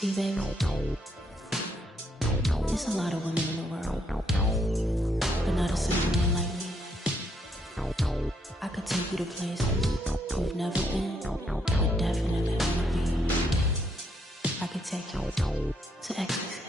See, baby, there's a lot of women in the world, but not a single one like me. I could take you to places you've never been, but definitely wanna be. I could take you to ecstasy.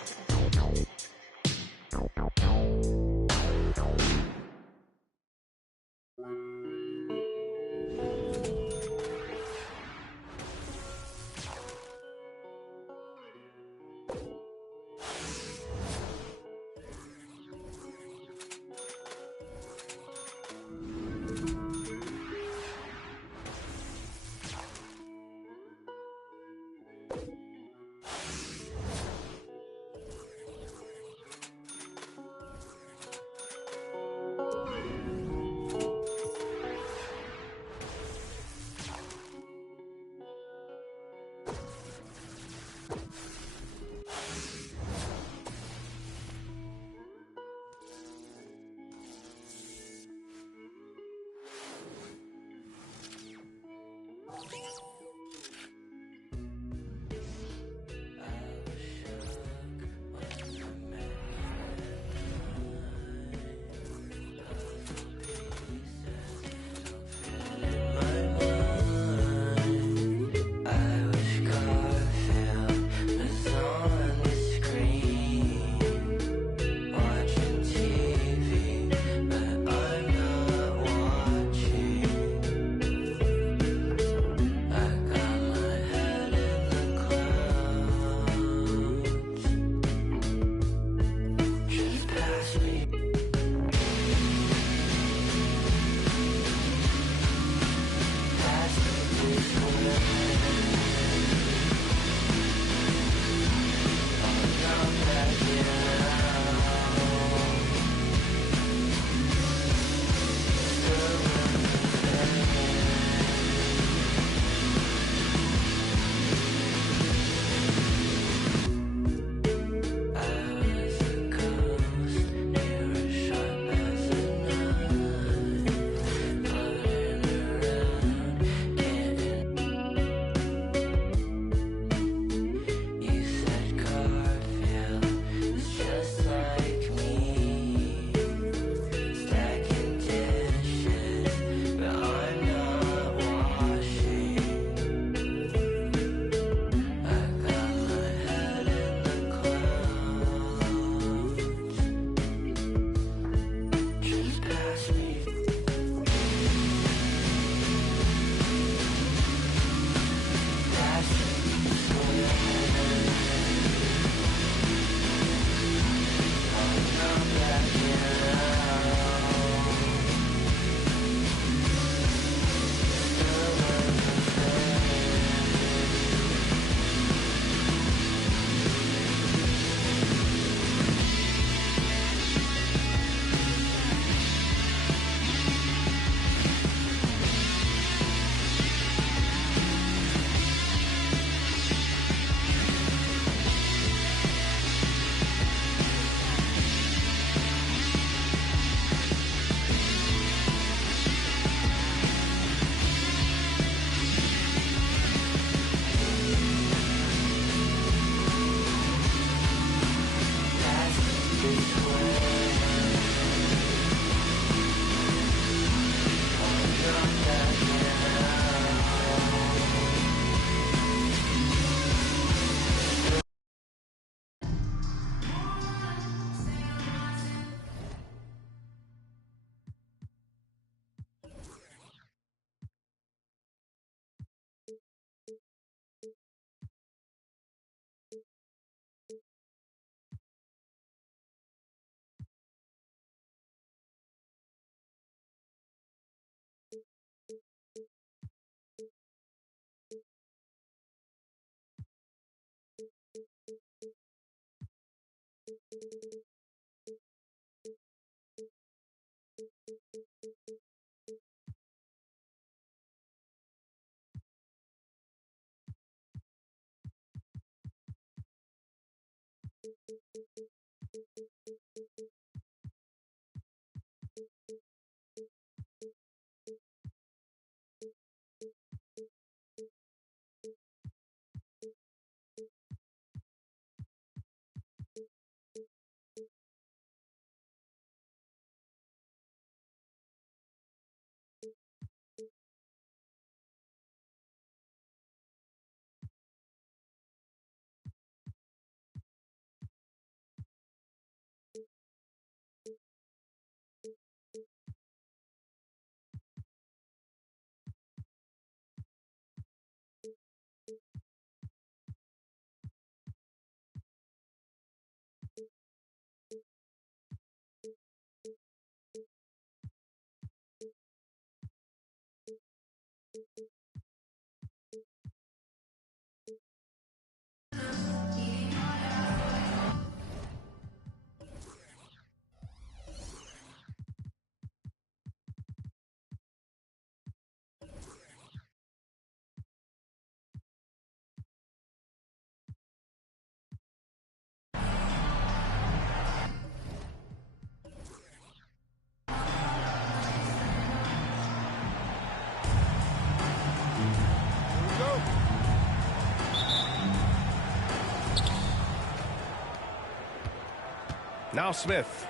Now Smith.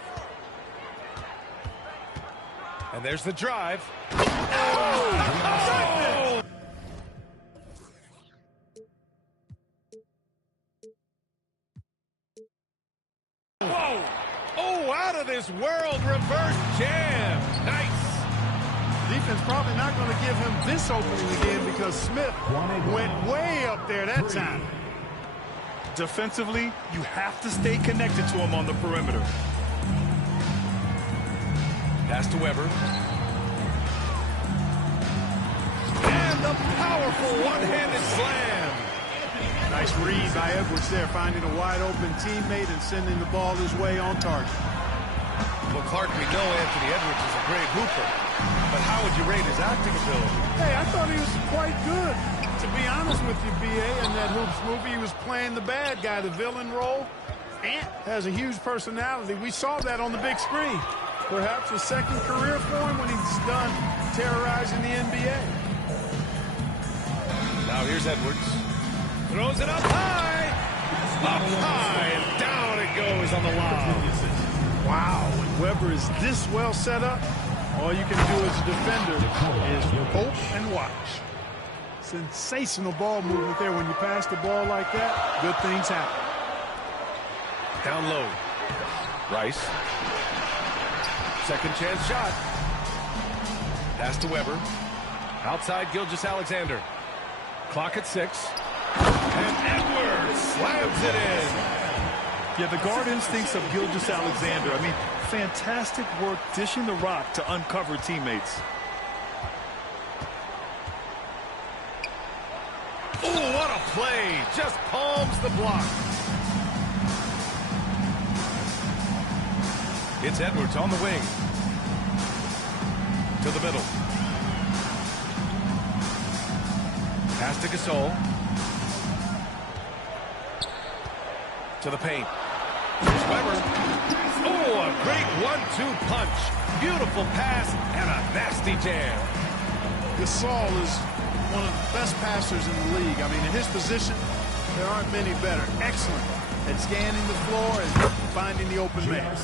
And there's the drive. Oh! Whoa! Oh, out of this world reverse jam. Nice. Defense probably not going to give him this opening again because Smith went way up there that time. Defensively, you have to stay connected to him on the perimeter. Pass to Weber. And the powerful one-handed slam. Nice read by Edwards there, finding a wide-open teammate and sending the ball his way on target. Well, Clark, we know Anthony Edwards is a great hooper, but how would you rate his acting ability? Hey, I thought he was quite good. To be honest with you, B.A., in that Hoops movie, he was playing the bad guy, the villain role. Ant has a huge personality. We saw that on the big screen. Perhaps a second career for him when he's done terrorizing the NBA. Now here's Edwards. Throws it up high. Up high, and down it goes on the lob. Wow, when Weber is this well set up, all you can do as a defender is hope and watch. Sensational ball movement there. When you pass the ball like that, good things happen. Down low. Rice. Second chance shot. Pass to Weber. Outside Gilgeous-Alexander. Clock at 6. And Edwards slams it in. Yeah, the guard instincts of Gilgeous-Alexander. I mean, fantastic work dishing the rock to uncover teammates. Oh, what a play. Just palms the block. It's Edwards on the wing. To the middle. Pass to Gasol. To the paint. Here's Weber. Oh, a great 1-2 punch. Beautiful pass and a nasty jam. Gasol is one of the best passers in the league. I mean, in his position, there aren't many better. Excellent at scanning the floor and finding the open man.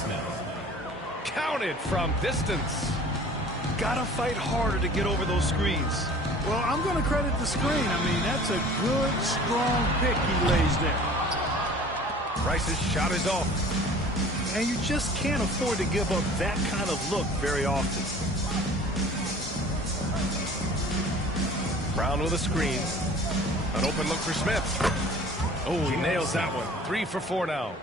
Counted from distance. Gotta fight harder to get over those screens. Well, I'm going to credit the screen. I mean, that's a good, strong pick he lays there. Rice's shot is off. And you just can't afford to give up that kind of look very often. Brown with a screen. An open look for Smith. Oh, he nails that one. 3 for 4 now.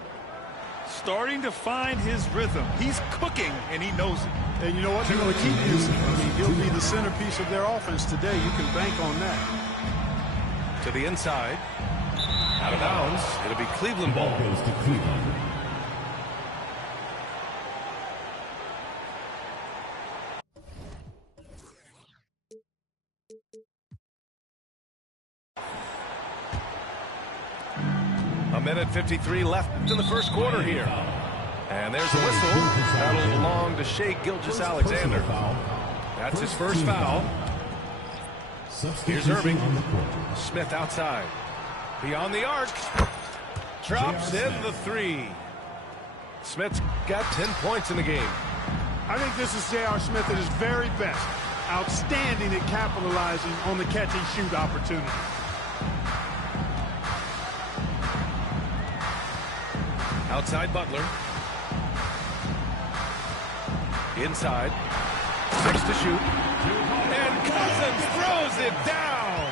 Starting to find his rhythm. He's cooking, and he knows it. And you know what? They're going to keep using him. I mean, he'll be the centerpiece of their offense today. You can bank on that. To the inside. Out of bounds. It'll be Cleveland ball. Goes to Cleveland. A minute 53 left in the first quarter here. And there's a whistle. That'll belong to Shai Gilgeous-Alexander. That's his first foul. Here's Irving. Smith outside. Beyond the arc. Drops in the 3. Smith's got 10 points in the game. I think this is J.R. Smith at his very best. Outstanding at capitalizing on the catch-and-shoot opportunity. Outside Butler. Inside. 6 to shoot. And Cousins throws it down.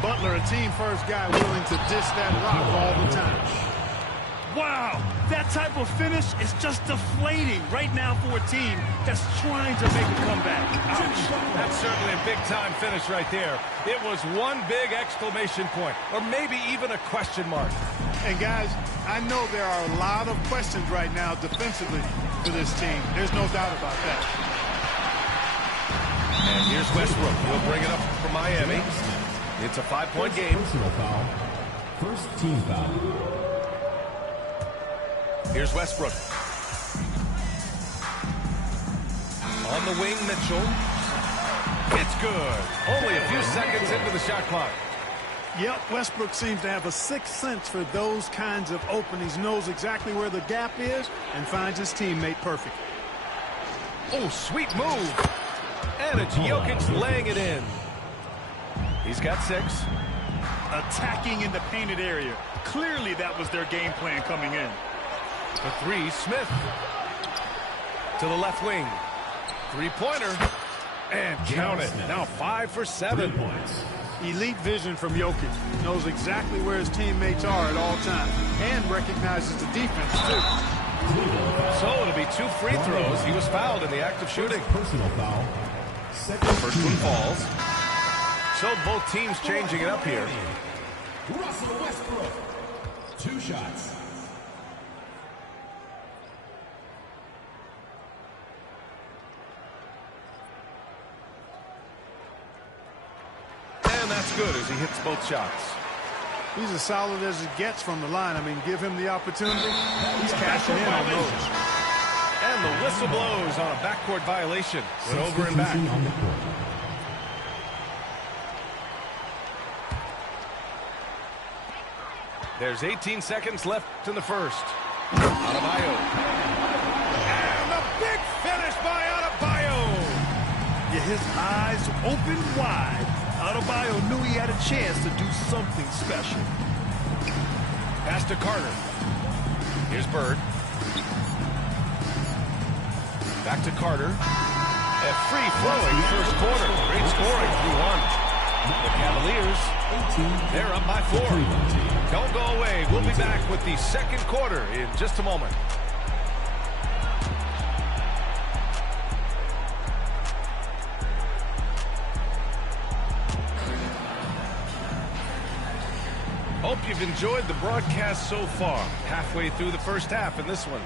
Butler, a team-first guy willing to dish that rock all the time. Wow! That type of finish is just deflating right now for a team that's trying to make a comeback. Ouch. That's certainly a big-time finish right there. It was one big exclamation point, or maybe even a question mark. And guys, I know there are a lot of questions right now defensively for this team. There's no doubt about that. And here's Westbrook. He'll bring it up for Miami. It's a 5-point game. Personal foul. First team foul. Here's Westbrook. On the wing, Mitchell. It's good. Only a few seconds into the shot clock. Yep, Westbrook seems to have a sixth sense for those kinds of openings. Knows exactly where the gap is and finds his teammate perfect. Oh, sweet move. And it's Jokic laying it in. He's got 6. Attacking in the painted area. Clearly that was their game plan coming in. The 3, Smith. To the left wing. 3-pointer. And count it. Now 5 for 7 points. Elite vision from Jokic. Knows exactly where his teammates are at all times. And recognizes the defense, too. So it'll be 2 free throws. He was fouled in the act of shooting. Personal foul. First one falls. So both teams changing it up here. Russell Westbrook. 2 shots. And that's good as he hits both shots. He's as solid as it gets from the line. I mean, give him the opportunity. He's cashing in on those. And the whistle blows on a backcourt violation. Went over and back. There's 18 seconds left in the first. Adebayo. And a big finish by Adebayo. Yeah, his eyes open wide. Adebayo knew he had a chance to do something special. Pass to Carter. Here's Bird. Back to Carter. A free-flowing first quarter. Great scoring through 1. The Cavaliers, they're up by 4. Don't go away. We'll be back with the second quarter in just a moment. Hope you've enjoyed the broadcast so far. Halfway through the first half in this one.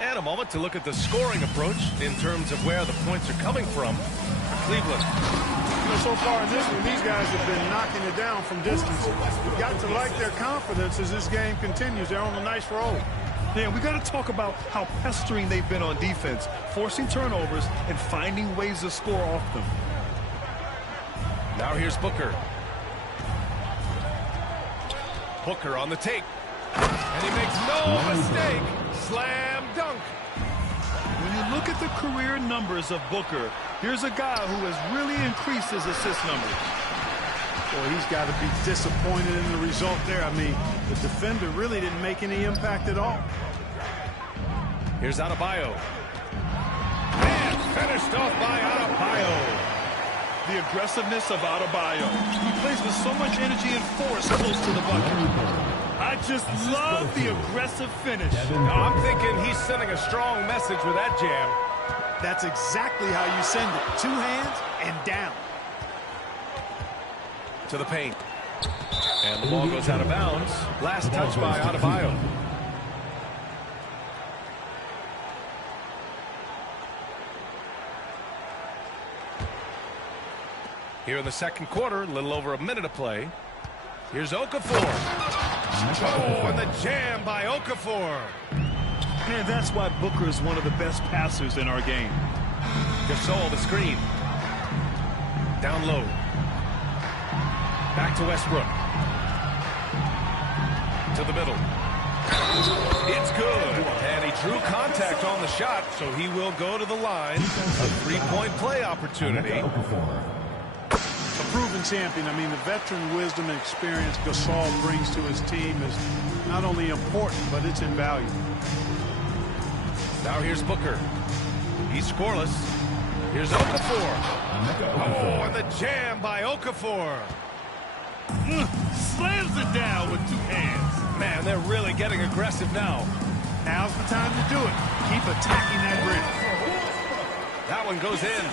And a moment to look at the scoring approach in terms of where the points are coming from for Cleveland. You know, so far in this one, these guys have been knocking it down from distance. You've got to like their confidence as this game continues. They're on a nice roll. Yeah, we got to talk about how pestering they've been on defense, forcing turnovers and finding ways to score off them. Now here's Booker. Booker on the take. And he makes no mistake. Slam dunk. When you look at the career numbers of Booker, here's a guy who has really increased his assist numbers. Boy, he's got to be disappointed in the result there. I mean, the defender really didn't make any impact at all. Here's Adebayo. And finished off by Adebayo. The aggressiveness of Adebayo. He plays with so much energy and force close to the bucket. I just love the aggressive finish. I'm thinking he's sending a strong message with that jam. That's exactly how you send it. 2 hands and down. To the paint. And the ball goes out of bounds. Last touch by Adebayo. Here in the second quarter, a little over a minute of play. Here's Okafor. Oh, and the jam by Okafor. And that's why Booker is one of the best passers in our game. Gasol, the screen. Down low. Back to Westbrook. To the middle. It's good. And he drew contact on the shot, so he will go to the line. A 3-point play opportunity. A proven champion. I mean, the veteran wisdom and experience Gasol brings to his team is not only important, but it's invaluable. Now here's Booker. He's scoreless. Here's Okafor. Oh, and the jam by Okafor. slams it down with 2 hands. Man, they're really getting aggressive now. Now's the time to do it. Keep attacking that rim. That one goes in.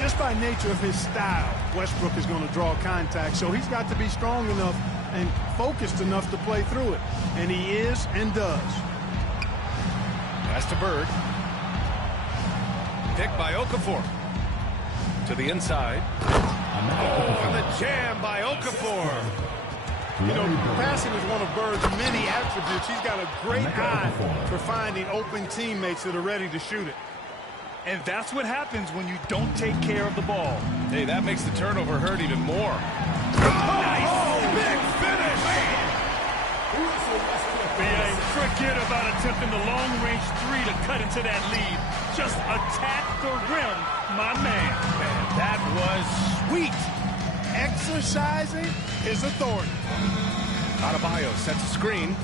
Just by nature of his style, Westbrook is going to draw contact, so he's got to be strong enough and focused enough to play through it. And he is and does. Pass to Bird. Picked by Okafor. To the inside. Oh, and the jam by Okafor. You know, passing is one of Bird's many attributes. He's got a great eye for finding open teammates that are ready to shoot it. And that's what happens when you don't take care of the ball. Hey, that makes the turnover hurt even more. Nice! Big finish! BA, forget about attempting the long-range 3 to cut into that lead. Just attack the rim, my man. Man, that was sweet. Exercising his authority. Adebayo sets a screen.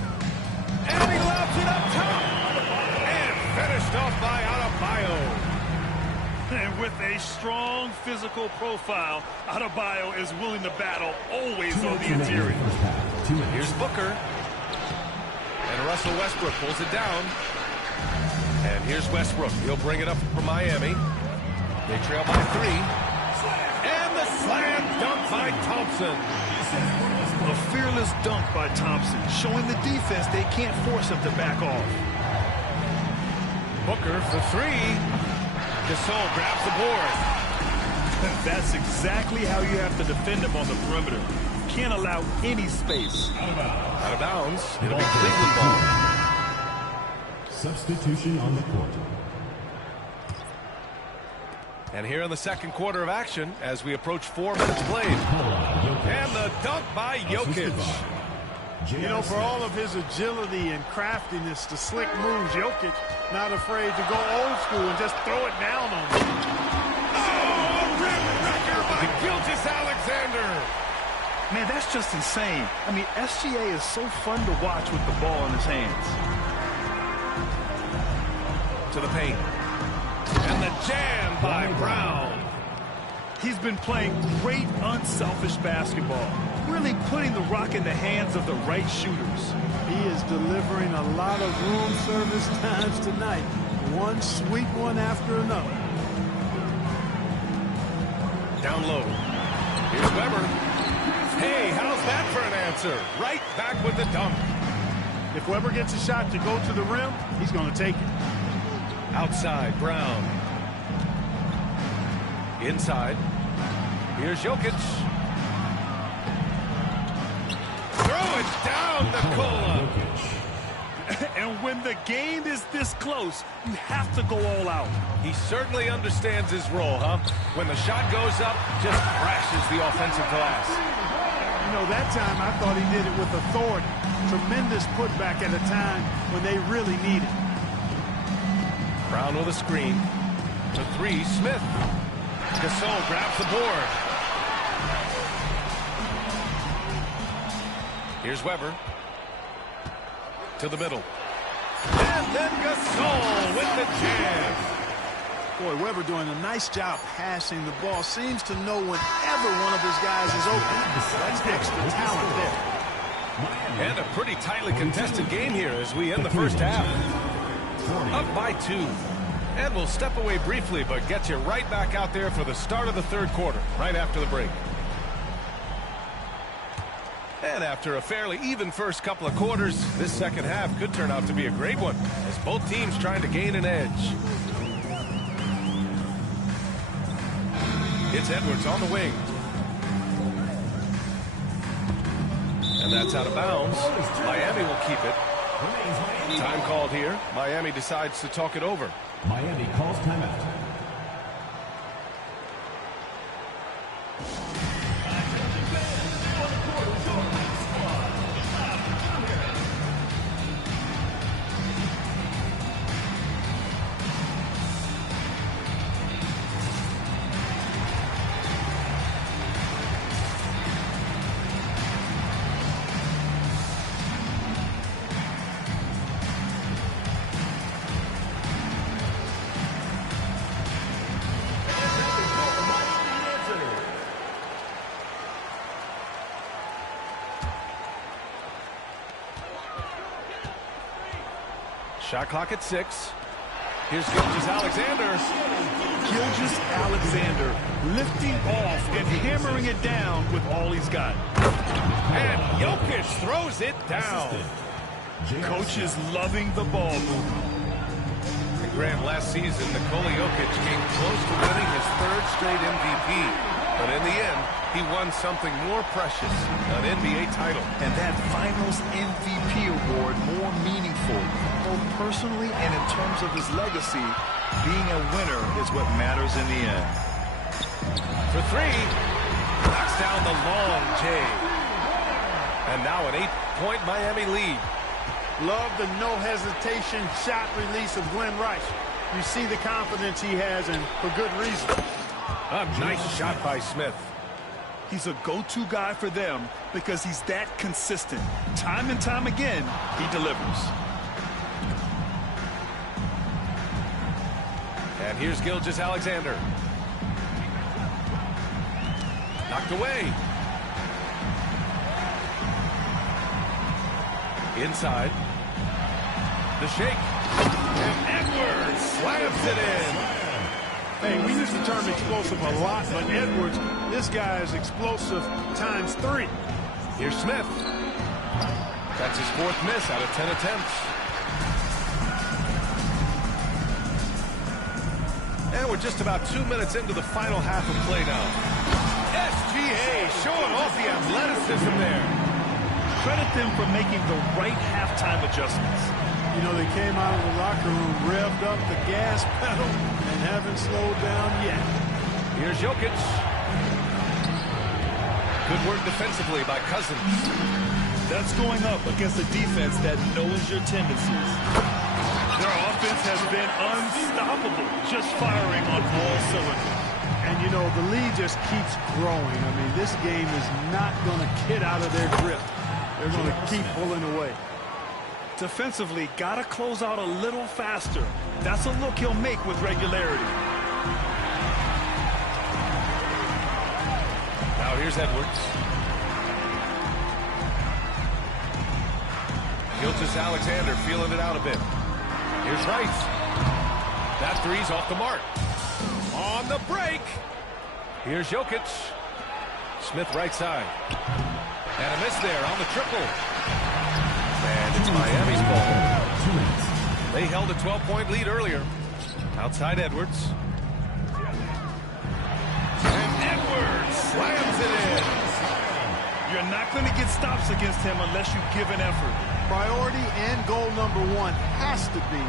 And he lobs it up top. And finished off by Adebayo. And with a strong physical profile, Adebayo is willing to battle always on the interior. Here's Booker. And Russell Westbrook pulls it down. And here's Westbrook. He'll bring it up for Miami. They trail by 3. And the slam dunk by Thompson. A fearless dunk by Thompson, showing the defense they can't force him to back off. Booker for 3. Gasol grabs the board. That's exactly how you have to defend him on the perimeter. Can't allow any space. Out of bounds. It'll be Cleveland ball. Substitution on the court. And here in the second quarter of action, as we approach 4 minutes played. And the dunk by Jokic. You know, for all of his agility and craftiness, the slick moves, Jokic not afraid to go old school and just throw it down on him. Oh, a rim wrecker by Gilgeous Alexander. Man, that's just insane. I mean, SGA is so fun to watch with the ball in his hands. To the paint. And the jam by Brown. He's been playing great unselfish basketball, really putting the rock in the hands of the right shooters. He is delivering a lot of room service times tonight. One sweet one after another. Down low. Here's Weber. Hey, how's that for an answer? Right back with the dunk. If Weber gets a shot to go to the rim, he's going to take it. Outside, Brown. Inside. Here's Jokic. Throw it down, Nikola. And when the game is this close, you have to go all out. He certainly understands his role, huh? When the shot goes up, just crashes the offensive glass. You know, that time I thought he did it with authority. Tremendous putback at a time when they really need it. Brown with a screen. To 3, Smith. Gasol grabs the board. Here's Weber. To the middle. And then Gasol with the jam. Boy, Weber doing a nice job passing the ball. Seems to know whenever one of his guys is open. That's extra talent there. And a pretty tightly contested game here as we end the first half. Up by 2. And we'll step away briefly, but get you right back out there for the start of the third quarter, right after the break. And after a fairly even first couple of quarters, this second half could turn out to be a great one, as both teams trying to gain an edge. It's Edwards on the wing. And that's out of bounds. Miami will keep it. Time called here. Miami decides to talk it over. Miami calls timeout. Shot clock at 6. Here's Gilgeous-Alexander. Gilgeous-Alexander lifting off and hammering it down with all he's got. And Jokic throws it down. Coach is loving the ball movement. And Grant, last season, Nikola Jokic came close to winning his 3rd straight MVP. But in the end, he won something more precious, an NBA title. And that Finals MVP award more meaningful, both personally and in terms of his legacy. Being a winner is what matters in the end. For 3, knocks down the long J. And now an 8-point Miami lead. Love the no-hesitation shot release of Glenn Rice. You see the confidence he has, and for good reason. A nice shot by Smith. He's a go-to guy for them because he's that consistent. Time and time again, he delivers. And here's Gilgeous-Alexander. Knocked away. Inside. The shake. And Edwards slams it in. Hey, we use the term explosive a lot, but Edwards, this guy is explosive times 3. Here's Smith. That's his 4th miss out of 10 attempts. And we're just about 2 minutes into the final half of play now. SGA showing off the athleticism there. Credit them for making the right halftime adjustments. You know, they came out of the locker room, revved up the gas pedal, and haven't slowed down yet. Here's Jokic. Good work defensively by Cousins. That's going up against a defense that knows your tendencies. Their offense has been unstoppable, just firing on all cylinders. And, you know, the lead just keeps growing. I mean, this game is not going to get out of their grip. They're going to keep pulling away. Defensively, got to close out a little faster. That's a look he'll make with regularity. Now here's Edwards. Gilgeous-Alexander feeling it out a bit. Here's Rice. That 3's off the mark. On the break. Here's Jokic. Smith right side. And a miss there on the triple. And it's Miami's ball. They held a 12-point lead earlier. Outside Edwards. And Edwards slams it in. You're not going to get stops against him unless you give an effort. Priority and goal number 1 has to be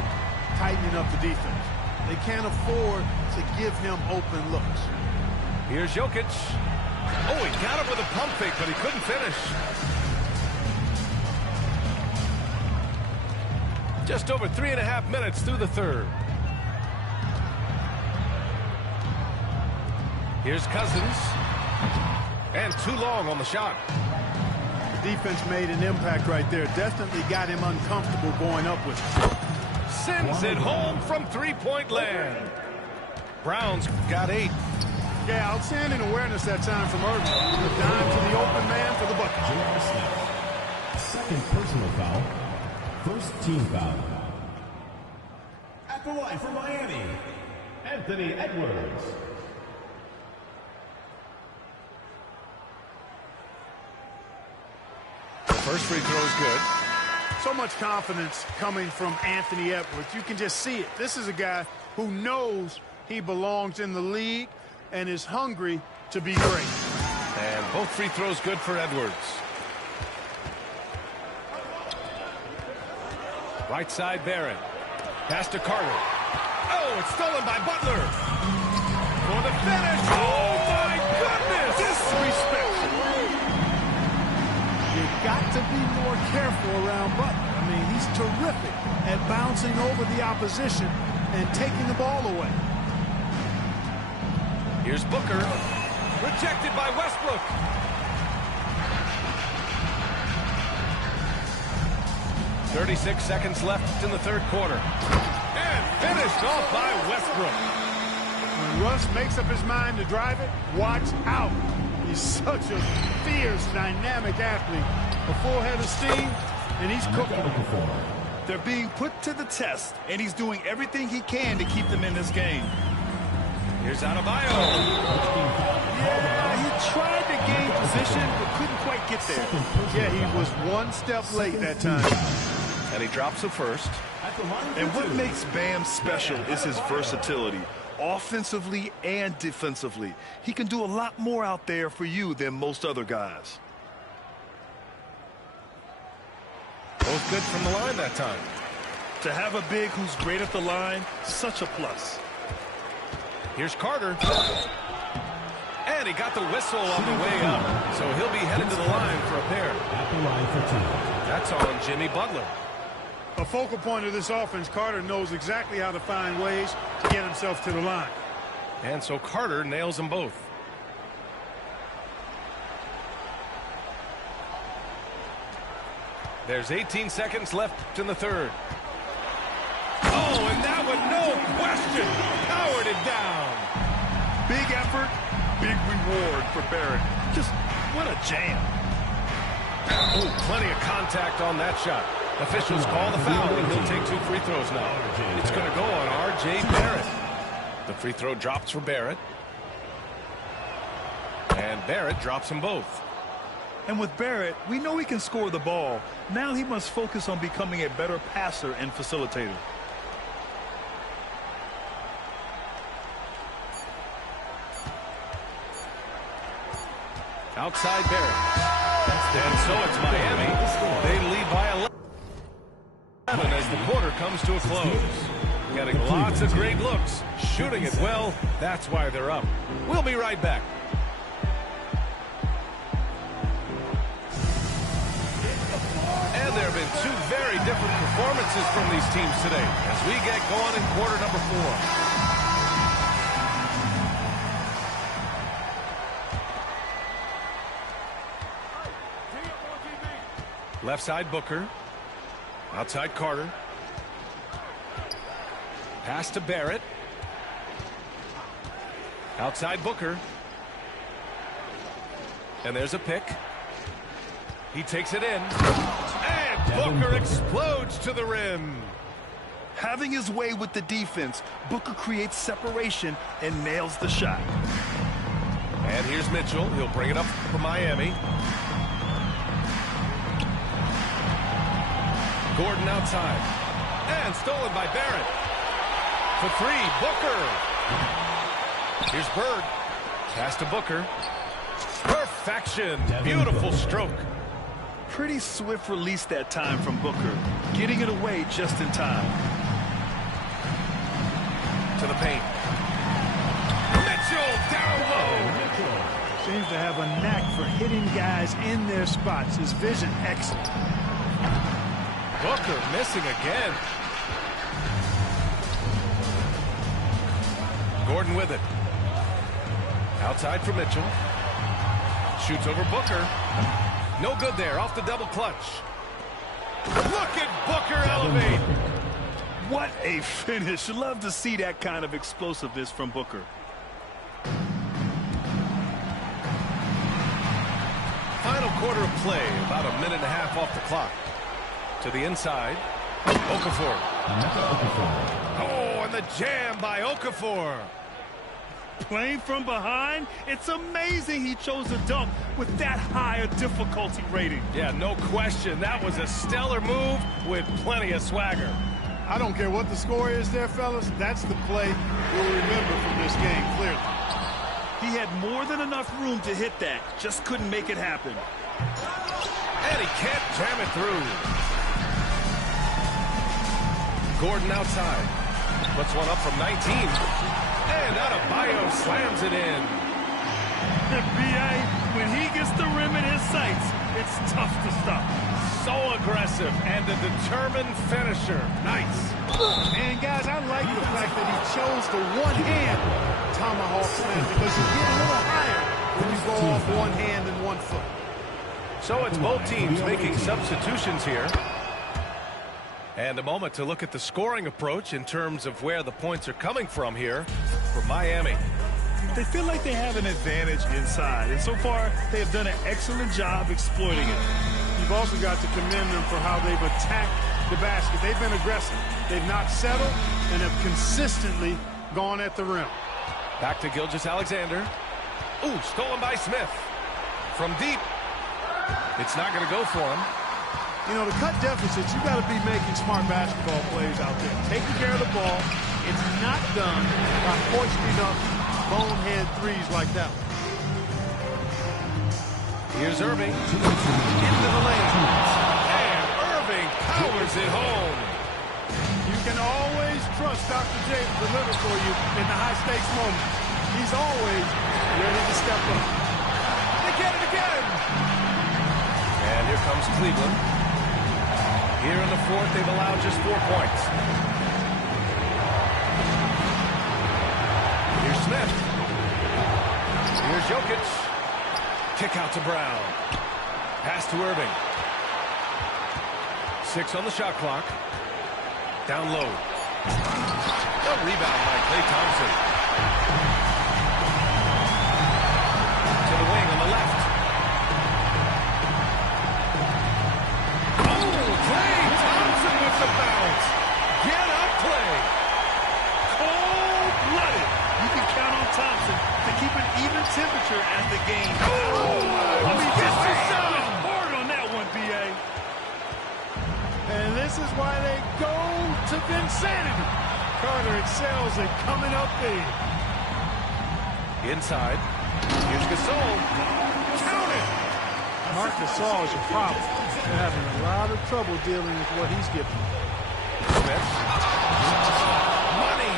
tightening up the defense. They can't afford to give him open looks. Here's Jokic. Oh, he got him with a pump fake, but he couldn't finish. Just over 3.5 minutes through the 3rd. Here's Cousins. And too long on the shot. The defense made an impact right there. Definitely got him uncomfortable going up with it. Sends it home from 3-point land. Brown's got 8. Yeah, outstanding awareness that time from Irving. The dime to the open man for the bucket. J.R. Smith. 2nd personal foul. 1st team foul. At the line for Miami, Anthony Edwards. First free throw is good. So much confidence coming from Anthony Edwards. You can just see it. This is a guy who knows he belongs in the league and is hungry to be great. And both free throws good for Edwards. Right side, Barrett. Pass to Carter. Oh, it's stolen by Butler. For the finish. Oh, my goodness. Disrespectful. You got to be more careful around Butler. I mean, he's terrific at bouncing over the opposition and taking the ball away. Here's Booker. Rejected by Westbrook. "36 seconds left in the 3rd quarter. And finished off by Westbrook. When Russ makes up his mind to drive it, watch out. He's such a fierce, dynamic athlete. A full head of steam, and he's cooking. They're being put to the test, and he's doing everything he can to keep them in this game. Here's Adebayo. Yeah, he tried to gain position, but couldn't quite get there. Yeah, he was one step late that time. And he drops the first. And what makes Bam special is his versatility, offensively and defensively. He can do a lot more out there for you than most other guys. Both good from the line that time. To have a big who's great at the line, such a plus. Here's Carter. And he got the whistle on the way up. So he'll be headed to the line for a pair. At the line for two. That's on Jimmy Butler. A focal point of this offense, Carter knows exactly how to find ways to get himself to the line. And so Carter nails them both. There's 18 seconds left in the third. Oh, and that one, no question, powered it down. Big effort, big reward for Barrett. Just what a jam. Oh, plenty of contact on that shot. Officials call the foul, and he'll take 2 free throws now. It's going to go on R.J. Barrett. The free throw drops for Barrett. And Barrett drops them both. And with Barrett, we know he can score the ball. Now he must focus on becoming a better passer and facilitator. Outside Barrett. And so it's Miami. They lead by 11 as the quarter comes to a close. Getting lots of great looks. Shooting it well. That's why they're up. We'll be right back. And there have been 2 very different performances from these teams today as we get going in quarter number 4. Left side Booker. Outside Carter. Pass to Barrett. Outside Booker. And there's a pick. He takes it in. And Booker explodes to the rim. Having his way with the defense, Booker creates separation and nails the shot. And here's Mitchell. He'll bring it up for Miami. Gordon outside. And stolen by Barrett. For 3, Booker. Here's Bird. Pass to Booker. Perfection. Beautiful stroke. Pretty swift release that time from Booker. Getting it away just in time. To the paint. Mitchell down low. Seems to have a knack for hitting guys in their spots. His vision excellent. Booker missing again. Gordon with it. Outside for Mitchell. Shoots over Booker. No good there. Off the double clutch. Look at Booker elevate. What a finish. Love to see that kind of explosiveness from Booker. Final quarter of play. About a minute and a half off the clock. To the inside. Okafor. Oh, and the jam by Okafor. Playing from behind, it's amazing he chose to dunk with that high a difficulty rating. Yeah, no question. That was a stellar move with plenty of swagger. I don't care what the score is there, fellas. That's the play we'll remember from this game, clearly. He had more than enough room to hit that. Just couldn't make it happen. And he can't jam it through. Gordon outside. Puts one up from 19. And Adebayo slams it in. B.A., when he gets the rim in his sights, it's tough to stop. So aggressive and a determined finisher. Nice. And, guys, I like the fact that he chose the one-hand tomahawk slam because you get a little higher when you go off one hand and 1 foot. So it's both teams making substitutions here. And a moment to look at the scoring approach in terms of where the points are coming from here for Miami. They feel like they have an advantage inside, and so far they have done an excellent job exploiting it. You've also got to commend them for how they've attacked the basket. They've been aggressive. They've not settled and have consistently gone at the rim. Back to Gilgeous-Alexander. Ooh, stolen by Smith. From deep. It's not going to go for him. You know, to cut deficits, you got to be making smart basketball plays out there. Taking care of the ball. It's not done by hoisting up bonehead threes like that one. Here's Irving. Into the lane. And Irving powers it home. You can always trust Dr. J to deliver for you in the high-stakes moments. He's always ready to step up. They get it again. And here comes Cleveland. Here in the fourth, they've allowed just 4 points. Here's Smith. Here's Jokic. Kick out to Brown. Pass to Irving. 6 on the shot clock. Down low. A rebound by Klay Thompson. To the wing on the left. Klay Thompson with the bounce. Get up, Klay. Cold-blooded. You can count on Thompson to keep an even temperature as the game. Oh, I mean, just hard on that one, B.A. And this is why they go to Vinsanity. Carter excels at coming up big. Inside. Here's Gasol. Count it. Marc Gasol is a problem. They're having a lot of trouble dealing with what he's giving. Smith. Money.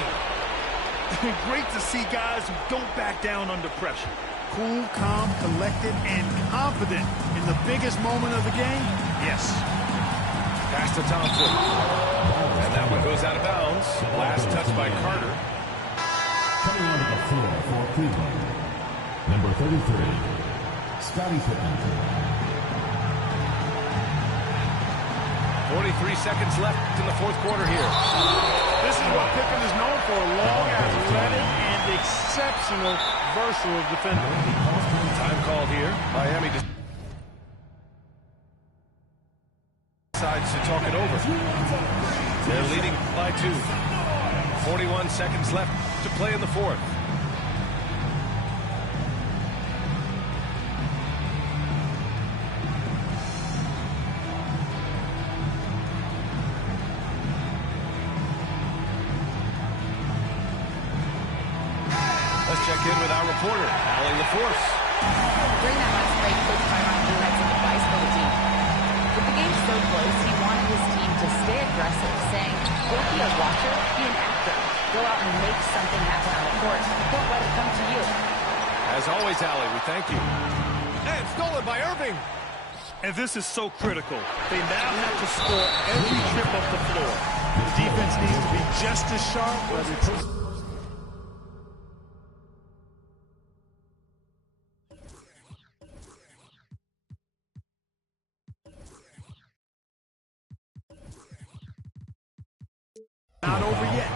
Great to see guys who don't back down under pressure. Cool, calm, collected, and confident in the biggest moment of the game? Yes. Pass to Thompson. And that one goes out of bounds. Last touch by Carter. Coming onto the floor for Cleveland, number 33, Scottie Pippen. 43 seconds left in the fourth quarter here. This is what Pippen is known for, long, athletic, and exceptional, versatile defender. Time called here. Miami decides to talk it over. They're leading by 2. 41 seconds left to play in the fourth. Let's check in with our reporter, Allie LaForce. During that last play, Coach Byron had some advice for the team. With the game so close, he wanted his team to stay aggressive, saying, don't be a watcher, be an actor. Go out and make something happen on the court. Don't let it come to you. As always, Allie, we thank you. And stolen by Irving. And this is so critical. They now have to score every trip up the floor. The defense needs to be just as sharp. Not over yet.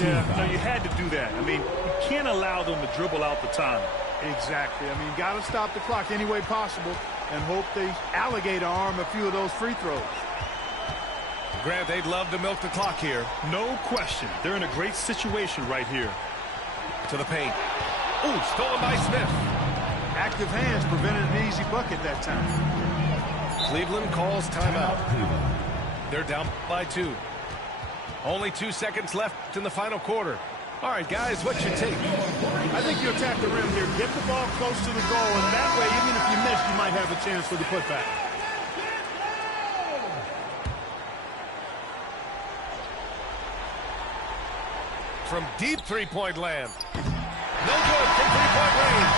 No, you had to do that. I mean, you can't allow them to dribble out the time. Exactly. I mean, got to stop the clock any way possible and hope they alligator arm a few of those free throws. Grant, they'd love to milk the clock here. No question. They're in a great situation right here. To the paint. Ooh, stolen by Smith. Active hands prevented an easy bucket that time. Cleveland calls timeout. They're down by 2. Only 2 seconds left in the final quarter. All right, guys, what's your take? I think you attack the rim here. Get the ball close to the goal, and that way, even if you miss, you might have a chance for the putback. From deep three-point land. No good from three-point range.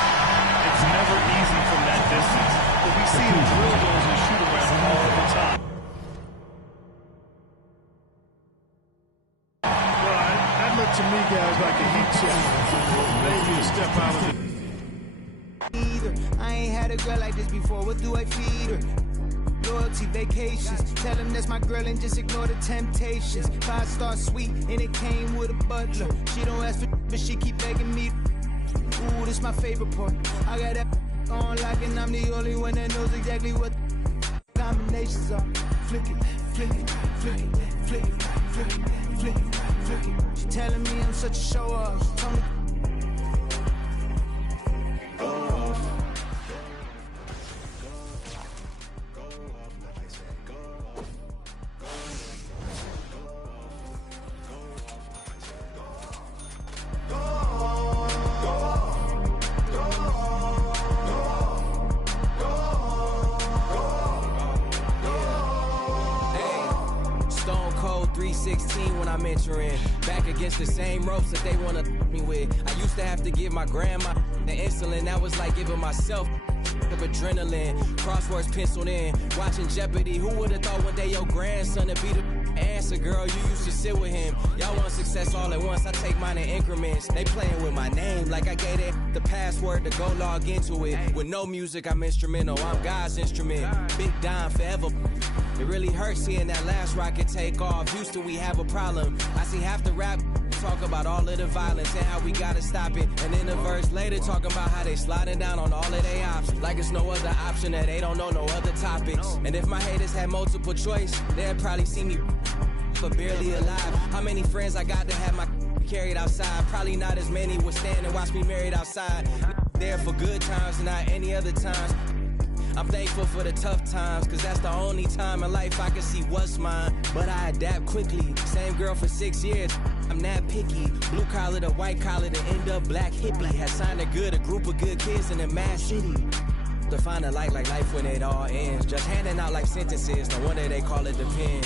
It's never easy from that distance, but we see him drill those and shoot around all the time. To me, guys, like a heat check. Maybe a step out of it. I ain't had a girl like this before. What do I feed her? Loyalty, vacations. Tell him that's my girl and just ignore the temptations. 5-star sweet and it came with a butler. She don't ask for but she keep begging me. Ooh, this my favorite part. I got that on lock and I'm the only one that knows exactly what the combinations are. Flick it. flick, flick, flick, flick, flick, flick. She telling me I'm such a show off. She told me when I'm entering back against the same ropes that they wanna me with. I used to have to give my grandma the insulin. That was like giving myself of adrenaline. Crosswords penciled in, watching Jeopardy. Who would've thought one day your grandson would be the answer? Girl, you used to sit with him. Y'all want success all at once. I take mine in increments. They playing with my name like I gave it the password to go log into it. With no music, I'm instrumental. I'm God's instrument. Big Don forever. It really hurts seeing that last rocket take off. Houston, we have a problem. I see half the rap talk about all of the violence and how we gotta stop it. And then a verse later talking about how they sliding down on all of their options. Like it's no other option, that they don't know no other topics. And if my haters had multiple choice, they'd probably see me but barely alive. How many friends I got to have my carried outside? Probably not as many would stand and watch me married outside. There for good times and not any other times. I'm thankful for the tough times, cause that's the only time in life I can see what's mine. But I adapt quickly, same girl for 6 years, I'm not picky. Blue collar to white collar to end up black hippie. Had signed a group of good kids in a mad city. To find a light like life when it all ends. Just handing out life sentences, no wonder they call it the pen.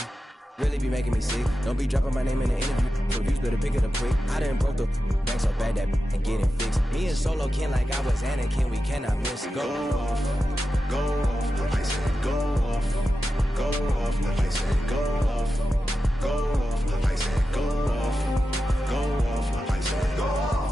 Really be making me sick. Don't be dropping my name in the interview. Reviews better pick it up quick. I done broke the bank so bad that and getting fixed. Me and Solo Ken like I was Anakin, we cannot miss. Go off, go off, I said go off, go off, I said go off, go off, I said go off, go off, I said go off.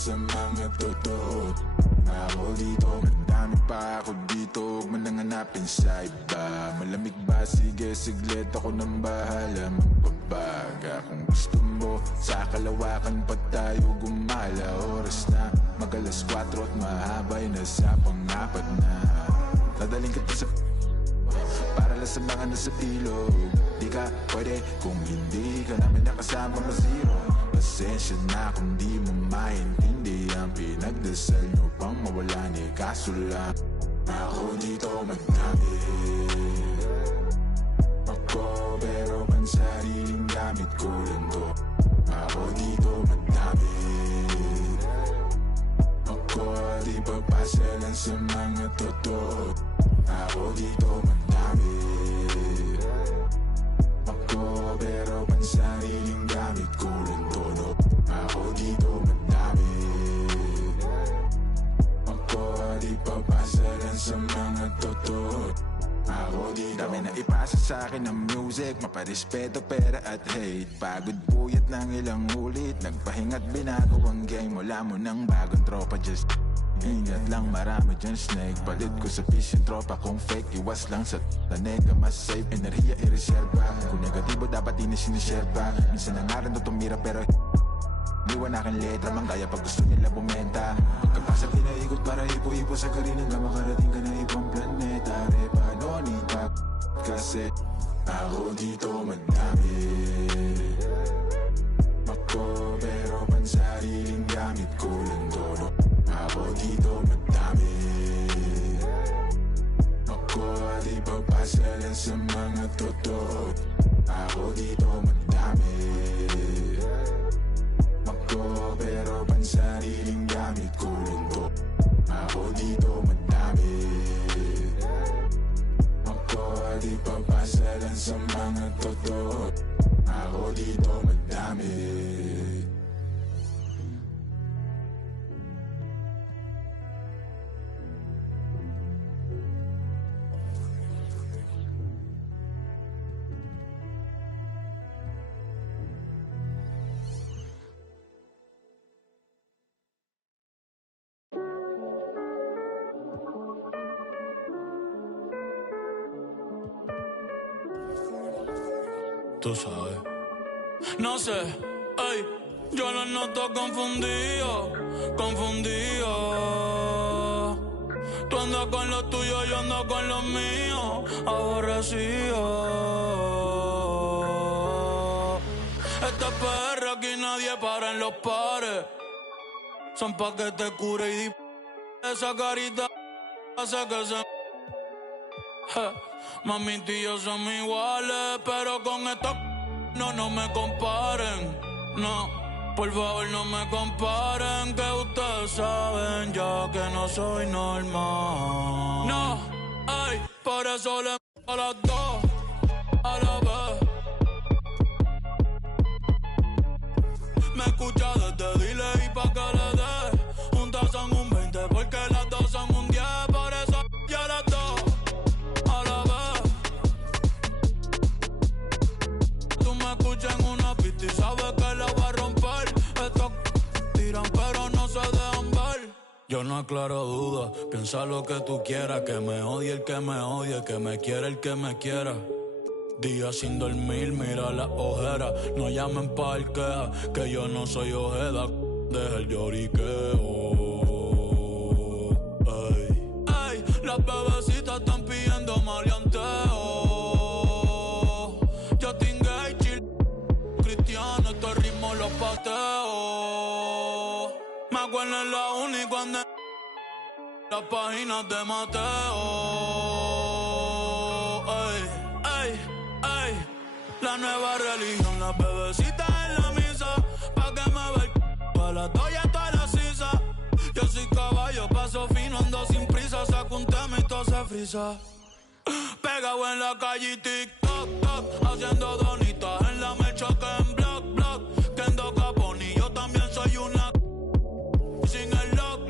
Sa mga totoo ako dito, madami pa ako dito. Huwag man nanganapin sa iba. Malamig ba? Sige, siglit ako nang bahala magbabaga. Kung gusto mo, sa kalawakan pa tayo gumala. Oras na, mag-alas 4 at mahabay na sa pang-apat na. Dadaling kita sa para lang sa mga nasa ilog. Di ka pwede kung hindi ka namin nakasama ma-zero. Pasensya na kung di mo maintindihan. Pinagdasal nyo pang mawala ni kaso lang ako dito magdami. Ako pero man sariling gamit ko lang to. Ako dito magdami. Ako di papasalan sa mga totoo. Ako dito madami. Ako pero man sariling gamit ko lang to, no? Ako dito madami. Ako di papasalan sa mga totoo. Ako dito dami na ipasa sa akin ng music. Maparespeto, pera at hate. Pagod puyat ng ilang ulit. Nagpahinga't binago ang game. Wala mo ng bagong tropa, just ingat lang, marami dyan snake. Palit ko sa fish yung tropa kong fake. Iwas lang sa tanega, mas safe. Enerhiya i-reserva. Kung negatibo dapat sinishare pa. Minsan na nga rin to tumira pero niwan aking letra. Manggaya pag gusto nila bumenta. Pagkapasap inaikot para ipo-ipo sa karina na makarating ka na ibang planeta. Repa, nonita. Kasi ako dito madami. Ako pero pansariling gamit ko lang todo. Ako dito madami. Ako di papasalan sa mga totoo. Ako dito madami. Ako pero pansariling gamit ko lang to. Ako dito madami. Ako di papasalan sa mga totoo. Ako dito madami. tú sabes. No sé, ey, yo lo noto confundido, confundido. Tú andas con lo tuyo, yo ando con lo mío, aborrecido. Esta perra aquí nadie para en los pares. Son pa' que te cure y di esa carita hace que se... Mami, tú y yo somos iguales, pero con esto no me comparen. No, por favor no me comparen, que ustedes saben ya que no soy normal. No, ay, por eso le a las dos a la vez. Me escucha desde delay pa' que le dé. Juntas son un 20 porque las dos son un 10. Por eso ya las dos a la vez. Tú me escuchas en una pista y sabes que la voy a romper. Estos tiran pero no se dejan ver. Yo no aclaro dudas, piensa lo que tú quieras. Que me odie el que me odie, que me quiera el que me quiera. Días sin dormir, mira las ojeras. No llamen parquea, que yo no soy ojeda. Deja el lloriqueo. Ey, ey, las bebecitas están pidiendo maleanteo. Yo tengo chill, cristiano, estos ritmos los pateo. Me acuerdo en la uni cuando las páginas de Mateo. Ey, ey. Ey, la nueva religión, las bebecitas en la misa, pa' que me ve toda la toalla, toda la sisa. Yo soy caballo, paso fino, ando sin prisa, saco un tema y todo se frisa. Pegado en la calle y TikTok, haciendo donitas en la mecha que en block, que en Capone y yo también soy una sin el lock,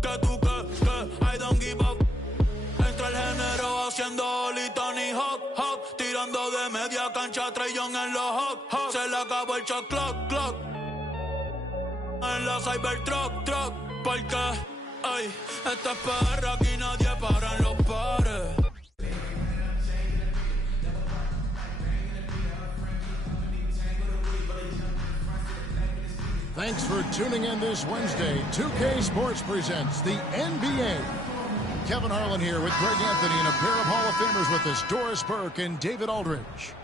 que tú que, I don't give up. Entra el género haciendo Oli Tony Hawk, tirando de media cancha Trey Young en los Hawk. Se le acabó el shot clock, en la Cybertruck, porque, ey, esta perra aquí nadie para en los pares. Thanks for tuning in this Wednesday. 2K Sports presents the NBA. Kevin Harlan here with Greg Anthony and a pair of Hall of Famers with us, Doris Burke and David Aldridge.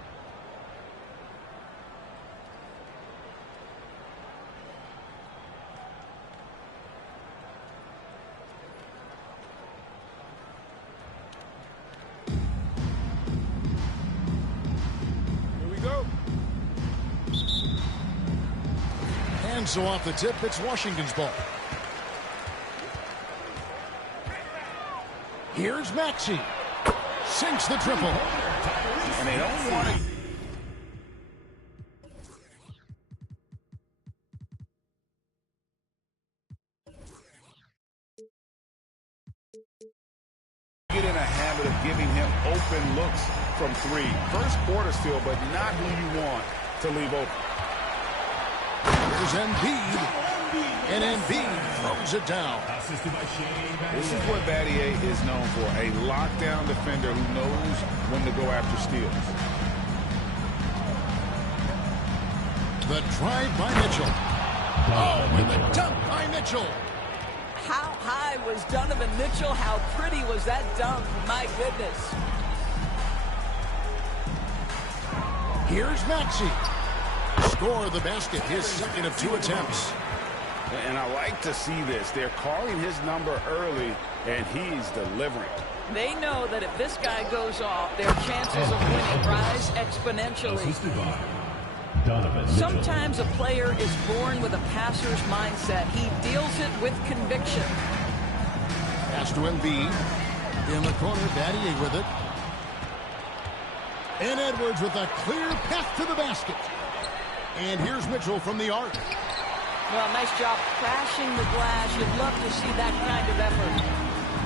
Here we go. And so off the tip, it's Washington's ball. Here's Maxey. Sinks the triple. And they don't want to... get in a habit of giving him open looks from three. First quarter still, but not who you want to leave open. Here's Embiid. And Embiid throws it down. This is what Battier is known for, a lockdown defender who knows when to go after steals. The drive by Mitchell. Oh, and the dunk by Mitchell. How high was Donovan Mitchell? How pretty was that dunk? My goodness. Here's Maxey. Score the basket, his second of 2 attempts. And I like to see this. They're calling his number early, and he's delivering. They know that if this guy goes off, their chances of winning rise exponentially. Sometimes a player is born with a passer's mindset. He deals it with conviction. Pass to Embiid. In the corner, Battier with it. And Edwards with a clear path to the basket. And here's Mitchell from the arc. Well, nice job crashing the glass. You'd love to see that kind of effort.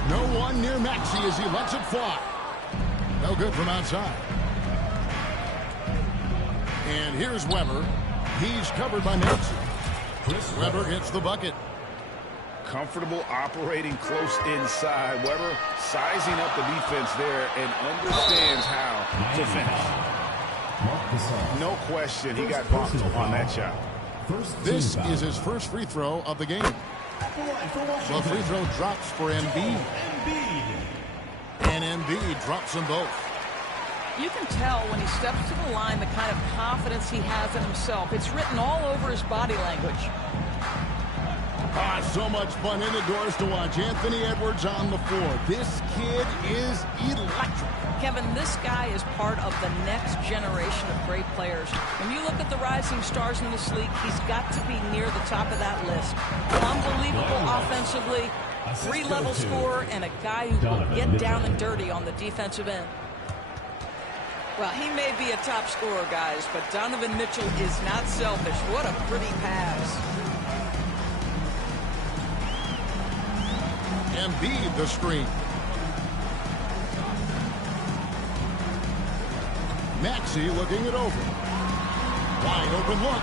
No one near Maxey as he lets it fly. No good from outside. And here's Weber. He's covered by Maxey. Weber hits the bucket. Comfortable operating close inside. Weber sizing up the defense there and understands how to finish. No question, he got bumped on that shot. This is his first free throw of the game. The free throw drops for Embiid. And Embiid drops them both. You can tell when he steps to the line the kind of confidence he has in himself. It's written all over his body language. So much fun indoors to watch. Anthony Edwards on the floor. This kid is electric. Kevin, this guy is part of the next generation of great players. When you look at the rising stars in this league, he's got to be near the top of that list. Unbelievable offensively, three-level scorer, and a guy who will get down and dirty on the defensive end. Well, he may be a top scorer, guys, but Donovan Mitchell is not selfish. What a pretty pass. Embiid the screen. Maxey looking it over. Wide open look.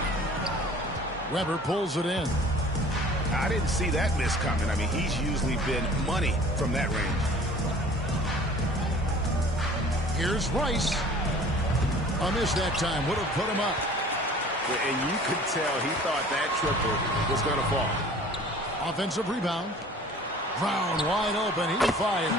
Weber pulls it in. I didn't see that miss coming. I mean, he's usually been money from that range. Here's Rice. A miss that time. Would have put him up. And you could tell he thought that triple was going to fall. Offensive rebound. Brown wide open. He fired.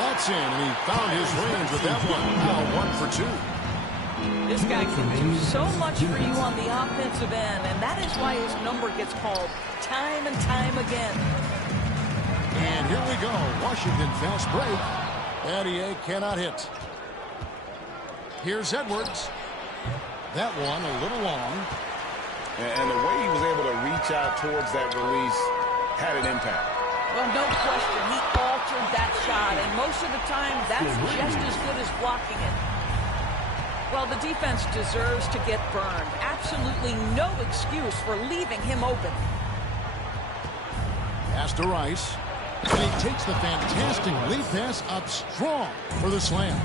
That's in. And he found his range with that one. Now 1 for 2. This guy can do so much for you on the offensive end, and that is why his number gets called time and time again. And here we go. Washington fast break. Adier cannot hit. Here's Edwards. That one a little long. And the way he was able to reach out towards that release had an impact. Well, no question. He altered that shot, and most of the time, that's just as good as blocking it. Well, the defense deserves to get burned. Absolutely no excuse for leaving him open. Pass to Rice. And he takes the fantastic lead pass up strong for the slam.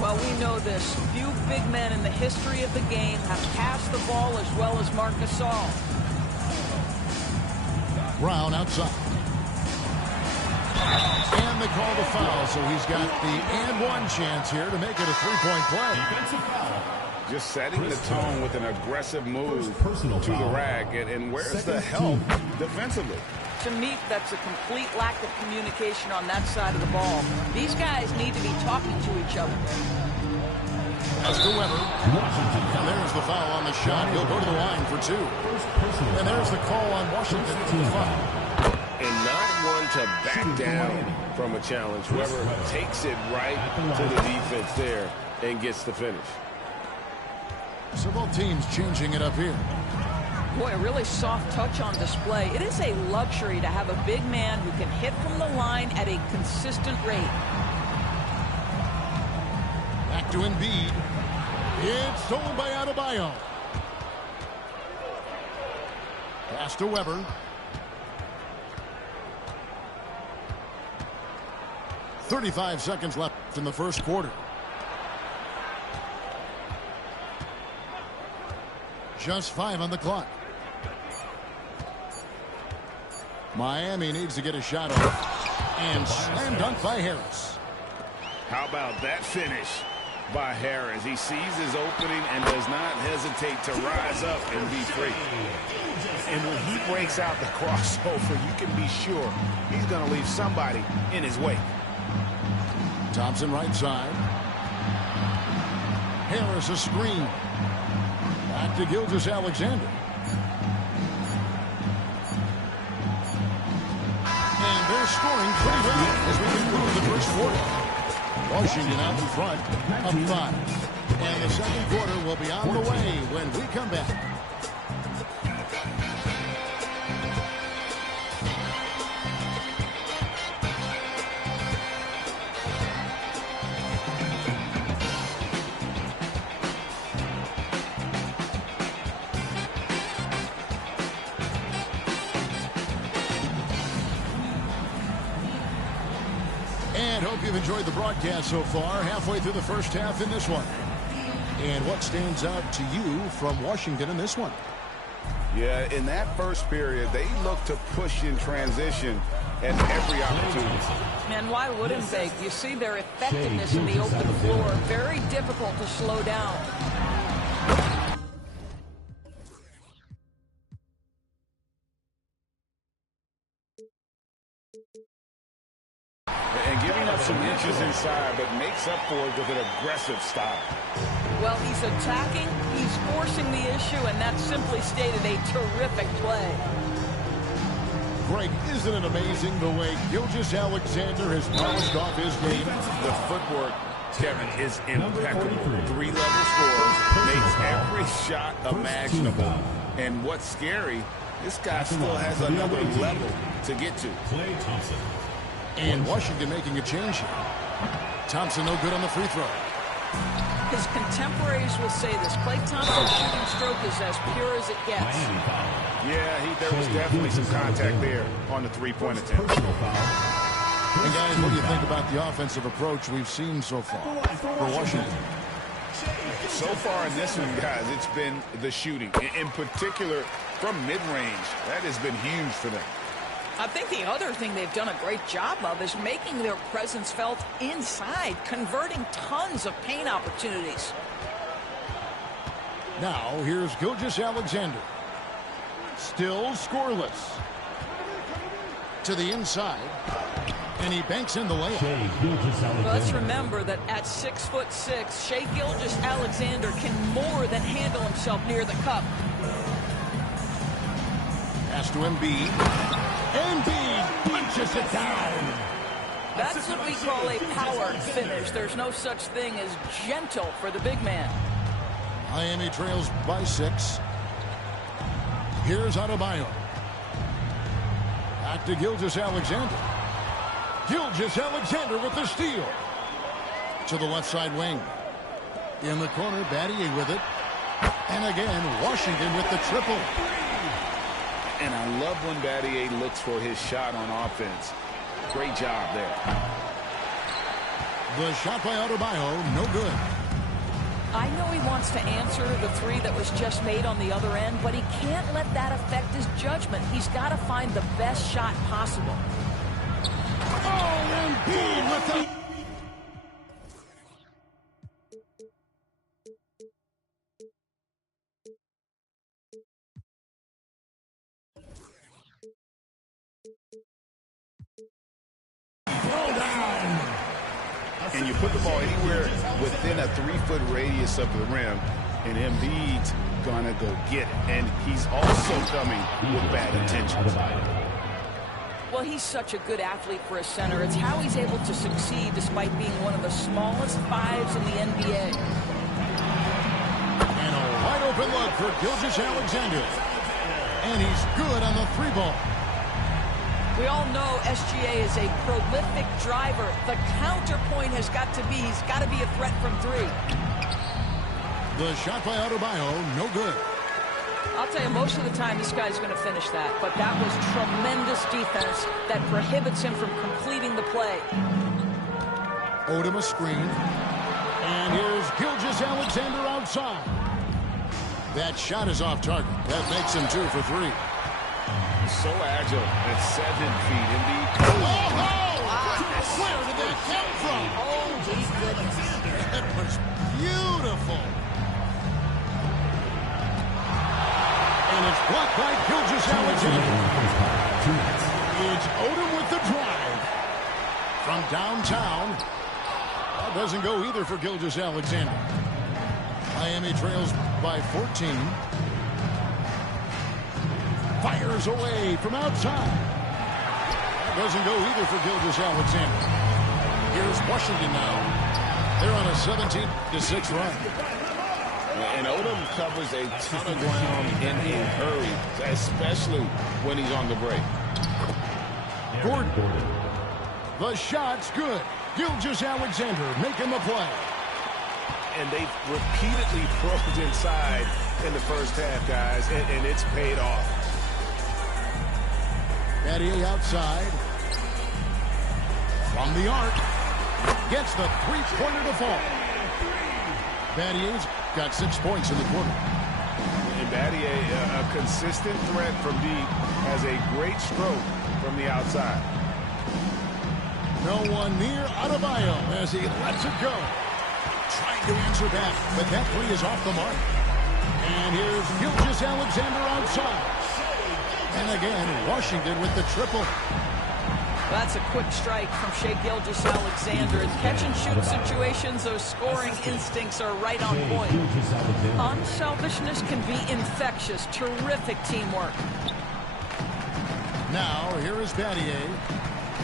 Well, we know this. Few big men in the history of the game have passed the ball as well as Marc Gasol. Brown outside. And they call the foul, so he's got the and one chance here to make it a three-point play. Just setting the tone with an aggressive move to the rack. And where's the help defensively? To me, that's a complete lack of communication on that side of the ball. These guys need to be talking to each other. As to Weber. And there's the foul on the shot. He'll go to the line for 2. And there's the call on Washington for the foul. And not one to back down from a challenge. Weber takes it right to the defense there and gets the finish. So both teams changing it up here. Boy, a really soft touch on display. It is a luxury to have a big man who can hit from the line at a consistent rate. Back to Embiid. It's stolen by Adebayo. Pass to Weber. 35 seconds left in the first quarter. Just 5 on the clock. Miami needs to get a shot off. And slam dunk by Harris. How about that finish by Harris? He sees his opening and does not hesitate to rise up and be free. And when he breaks out the crossover, you can be sure he's going to leave somebody in his wake. Thompson right side. Harris a screen. Back to Gilgeous-Alexander. And they're scoring pretty well as we conclude the first quarter. Washington out in front of 5. And the second quarter will be on the way when we come back. Hope you've enjoyed the broadcast so far. Halfway through the first half in this one. And what stands out to you from Washington in this one? Yeah, in that first period, they looked to push in transition at every opportunity. And why wouldn't they? You see their effectiveness in the open floor. Very difficult to slow down. And giving up some inches inside, but makes up for it with an aggressive stop. Well, he's attacking, he's forcing the issue, and that's simply stated a terrific play. Greg, isn't it amazing the way Gilgeous-Alexander has polished off his game? The footwork, Kevin, is impeccable. Three-level scorer, makes every shot imaginable. And what's scary, this guy still has another level to get to. And Washington making a change here. Thompson no good on the free throw. His contemporaries will say this. Klay Thompson's shooting stroke is as pure as it gets. Yeah, there was definitely some contact there on the three-point attempt. And guys, what do you think about the offensive approach we've seen so far for Washington? So far in this one, guys, it's been the shooting. In particular, from mid-range. That has been huge for them. I think the other thing they've done a great job of is making their presence felt inside, converting tons of paint opportunities. Now, here's Gilgeous-Alexander. Still scoreless. To the inside. And he banks in the layup. Let's remember that at 6'6", Shai Gilgeous-Alexander can more than handle himself near the cup. Pass to Embiid. Embiid punches it down. That's what we call a power finish. There's no such thing as gentle for the big man. Miami trails by 6. Here's Adebayo. Back to Gilgeous-Alexander. Gilgeous-Alexander with the steal. To the left side wing. In the corner, Battier with it. And again, Washington with the triple. And I love when Battier looks for his shot on offense. Great job there. The shot by Adebayo, no good. I know he wants to answer the three that was just made on the other end, but he can't let that affect his judgment. He's got to find the best shot possible. Oh, Embiid with the... And you put the ball anywhere within a 3-foot radius of the rim, and Embiid's gonna go get it. And he's also coming with bad intentions. Well, he's such a good athlete for a center. It's how he's able to succeed despite being one of the smallest fives in the NBA. And a wide open look for Gilgeous-Alexander. And he's good on the 3-ball. We all know SGA is a prolific driver. The counterpoint has got to be, he's got to be a threat from 3. The shot by Adebayo, no good. I'll tell you, most of the time this guy's going to finish that, but that was tremendous defense that prohibits him from completing the play. Odom a screen. And here's Gilgeous-Alexander outside. That shot is off target. That makes him 2 for 3. So agile at 7 feet. Indeed. Where did that come from? Oh, my goodness. That was beautiful. And it's blocked by Gilgeous-Alexander. It's Odom with the drive. From downtown. That doesn't go either for Gilgeous-Alexander. Miami trails by 14. Fires away from outside. That doesn't go either for Gilgeous-Alexander. Here's Washington now. They're on a 17-6 run. And Odom covers a ton of ground in a hurry, especially when he's on the break. Gordon. The shot's good. Gilgeous-Alexander making the play. And they've repeatedly probed inside in the first half, guys, and it's paid off. Battier outside. From the arc. Gets the three-pointer to fall. Battier's got 6 points in the quarter. And Battier, a consistent threat from deep, has a great stroke from the outside. No one near Adebayo as he lets it go. Trying to answer back, but that three is off the mark. And here's Gilgeous-Alexander outside. And again, Washington with the triple. That's a quick strike from Shai Gilgeous-Alexander. In catch-and-shoot situations, those scoring instincts are right on point. Unselfishness can be infectious. Terrific teamwork. Now, here is Battier.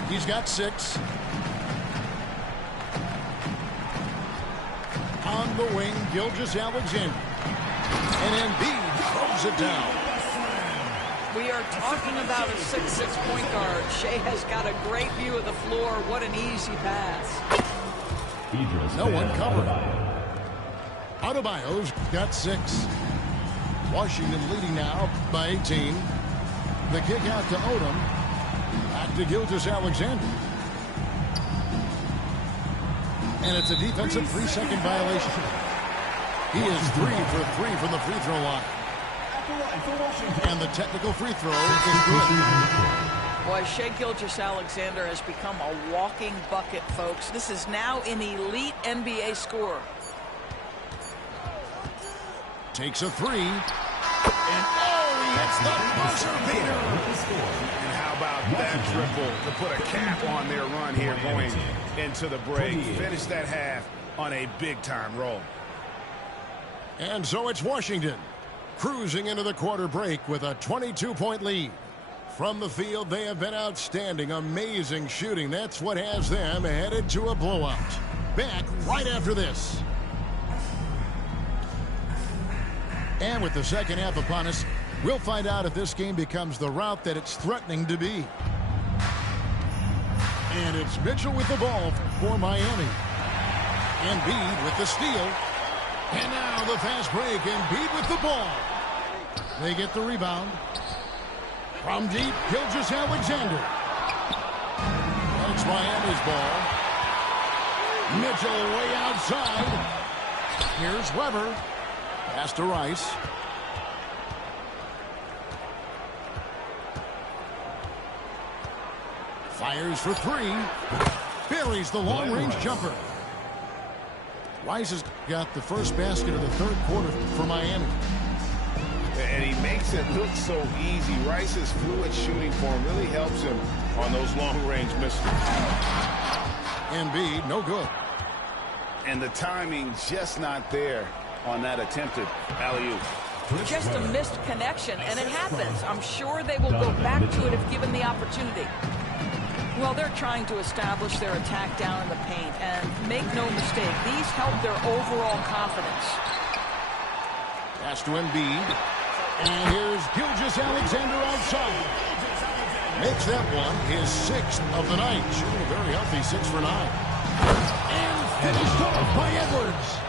He's got 6. On the wing, Gilgeous-Alexander. And Embiid throws it down. We are talking about a 6'6" point guard. Shai has got a great view of the floor. What an easy pass. No one covered. Adebayo's got 6. Washington leading now by 18. The kick out to Odom. Back to Gilgeous-Alexander. And it's a defensive 3-second violation. He is 3 for 3 from the free throw line. And the technical free throw is good. Boy, Shai Gilgeous-Alexander has become a walking bucket, folks. This is now an elite NBA scorer. Takes a 3. And he hits the buzzer beater. And how about that triple to put a cap on their run here going into the break. Finish that half on a big-time roll. And so it's Washington cruising into the quarter break with a 22-point lead. From the field, they have been outstanding. Amazing shooting. That's what has them headed to a blowout. Back right after this. And with the second half upon us, we'll find out if this game becomes the route that it's threatening to be. And it's Mitchell with the ball for Miami. Embiid with the steal. And now the fast break. Embiid with the ball. They get the rebound. From deep, Gilgeous-Alexander. That's Miami's ball. Mitchell way outside. Here's Weber. Pass to Rice. Fires for 3. Buries the long-range jumper. Rice has got the first basket of the third quarter for Miami. And he makes it look so easy. Rice's fluid shooting form really helps him on those long-range misses. Embiid, no good. And the timing just not there on that attempted alley-oop. Just a missed connection, and it happens. I'm sure they will go back to it if given the opportunity. Well, they're trying to establish their attack down in the paint, and make no mistake, these help their overall confidence. Pass to Embiid. And here's Gilgeous-Alexander outside. Makes that one his 6th of the night. Shooting a very healthy 6 for 9. And finished off by Edwards.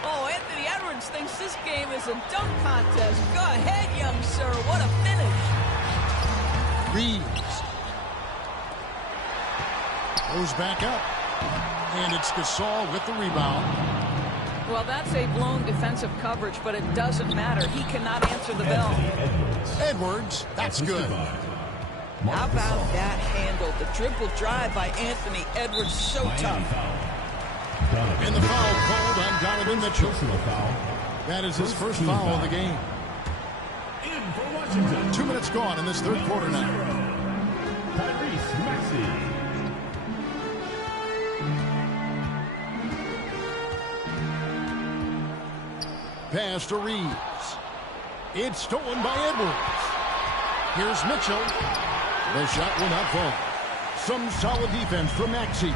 Oh, Anthony Edwards thinks this game is a dunk contest. Go ahead, young sir. What a finish. Reeves. Goes back up. And it's Gasol with the rebound. Well, that's a blown defensive coverage, but it doesn't matter. He cannot answer the bell. Edwards, that's good. How about that handle? The dribble drive by Anthony Edwards, so tough. And the foul called on Donovan Mitchell. That is his first foul of the game. 2 minutes gone in this third quarter now. Pass to Reeves. It's stolen by Edwards. Here's Mitchell. The shot will not fall. Some solid defense from Maxey.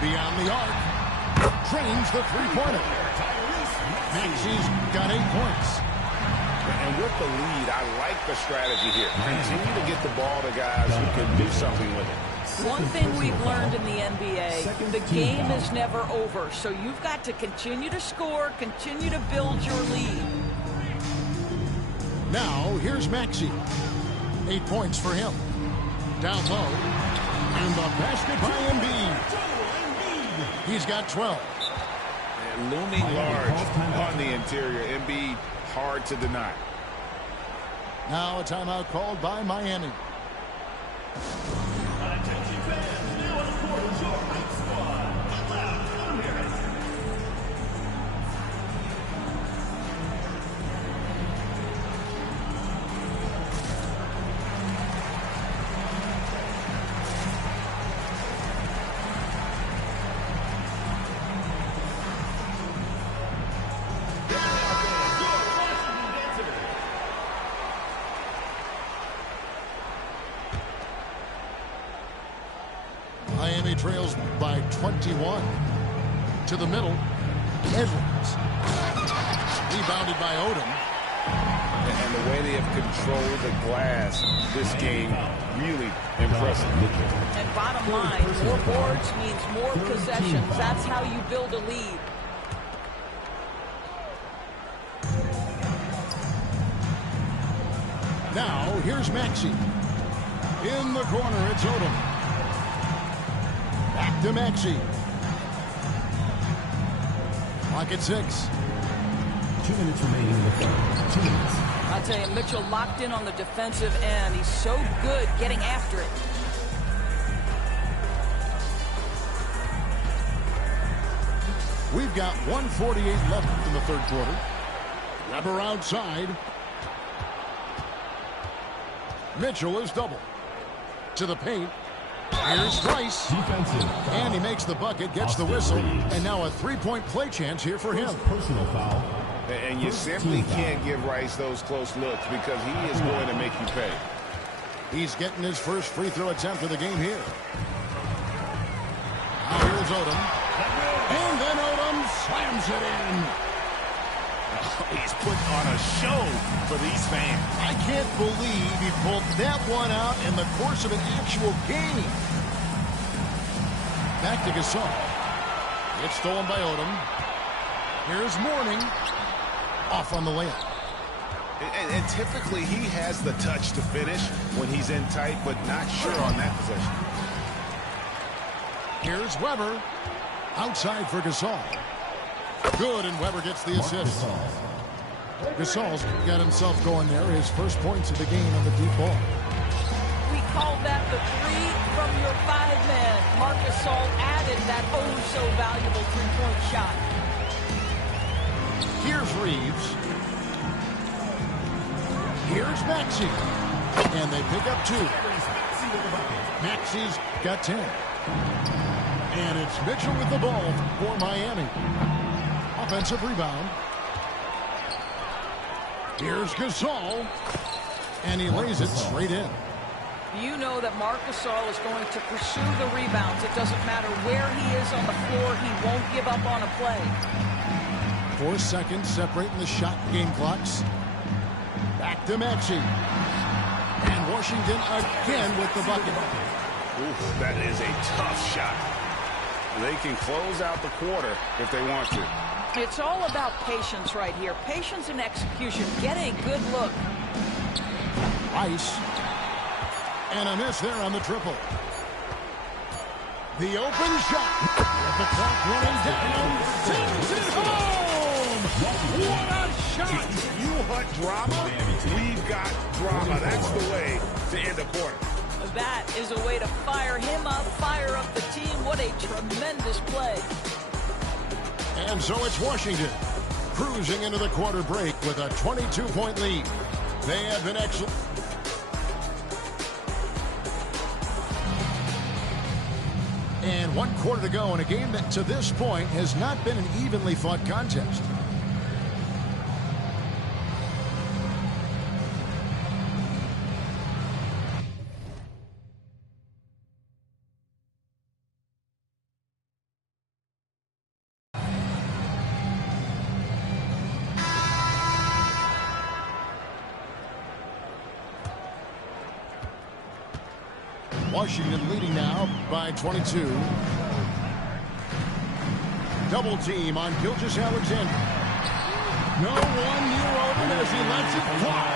Beyond the arc. Trains the three-pointer. Maxey's got 8 points. And with the lead, I like the strategy here. Continue to get the ball to guys who can do something with it. One thing we've learned in the NBA, the game is never over. So you've got to continue to score, continue to build your lead. Now, here's Maxey. 8 points for him. Down low. And the basket by Embiid. He's got 12. And looming large on the interior. Embiid, hard to deny. Now a timeout called by Miami. 21. To the middle. Edwards. Rebounded by Odom. And the way they have controlled the glass this game, really impressive. And bottom line, more boards means more possessions. That's how you build a lead. Now, here's Maxey. In the corner, it's Odom. Back to Maxey. Clock at 6. 2 minutes remaining in the third. 2 minutes. I'll tell you, Mitchell locked in on the defensive end. He's so good getting after it. We've got 1:48 left in the third quarter. Weber outside. Mitchell is double. To the paint. Here's Rice. Defensive. And he makes the bucket, gets the whistle, and now a three-point play chance here for him. Personal foul. And you simply can't give Rice those close looks because he is going to make you pay. He's getting his first free throw attempt of the game here. Now here's Odom. And then Odom slams it in. He's putting on a show for these fans. I can't believe he pulled that one out in the course of an actual game. Back to Gasol. It's stolen by Odom. Here's Mourning. Off on the layup. And typically he has the touch to finish when he's in tight, but not sure on that possession. Here's Weber. Outside for Gasol. Good, and Weber gets the assist. Gasol's got himself going there. His first points of the game on the deep ball. We call that the 3 from your 5-man. Marc Gasol added that oh-so-valuable three-point shot. Here's Reeves. Here's Maxey. And they pick up 2. Maxey's got 10. And it's Mitchell with the ball for Miami. Offensive rebound. Here's Gasol. And he lays it straight in. You know that Marc Gasol is going to pursue the rebounds. It doesn't matter where he is on the floor. He won't give up on a play. 4 seconds separating the shot game clocks. Back to Maxey. And Washington again with the bucket. Ooh, that is a tough shot. They can close out the quarter if they want to. It's all about patience right here. Patience and execution. Get a good look. Ice. And a miss there on the triple. The open shot. With the clock running down. Sends it home. What a shot. You want drama? We've got drama. That's the way to end a quarter. That is a way to fire him up, fire up the team. What a tremendous play. And so it's Washington cruising into the quarter break with a 22-point lead. They have been excellent. And 1 quarter to go in a game that to this point has not been an evenly fought contest. Washington leading now by 22. Double team on Gilgeous-Alexander. No one near Odom as he lets it fly.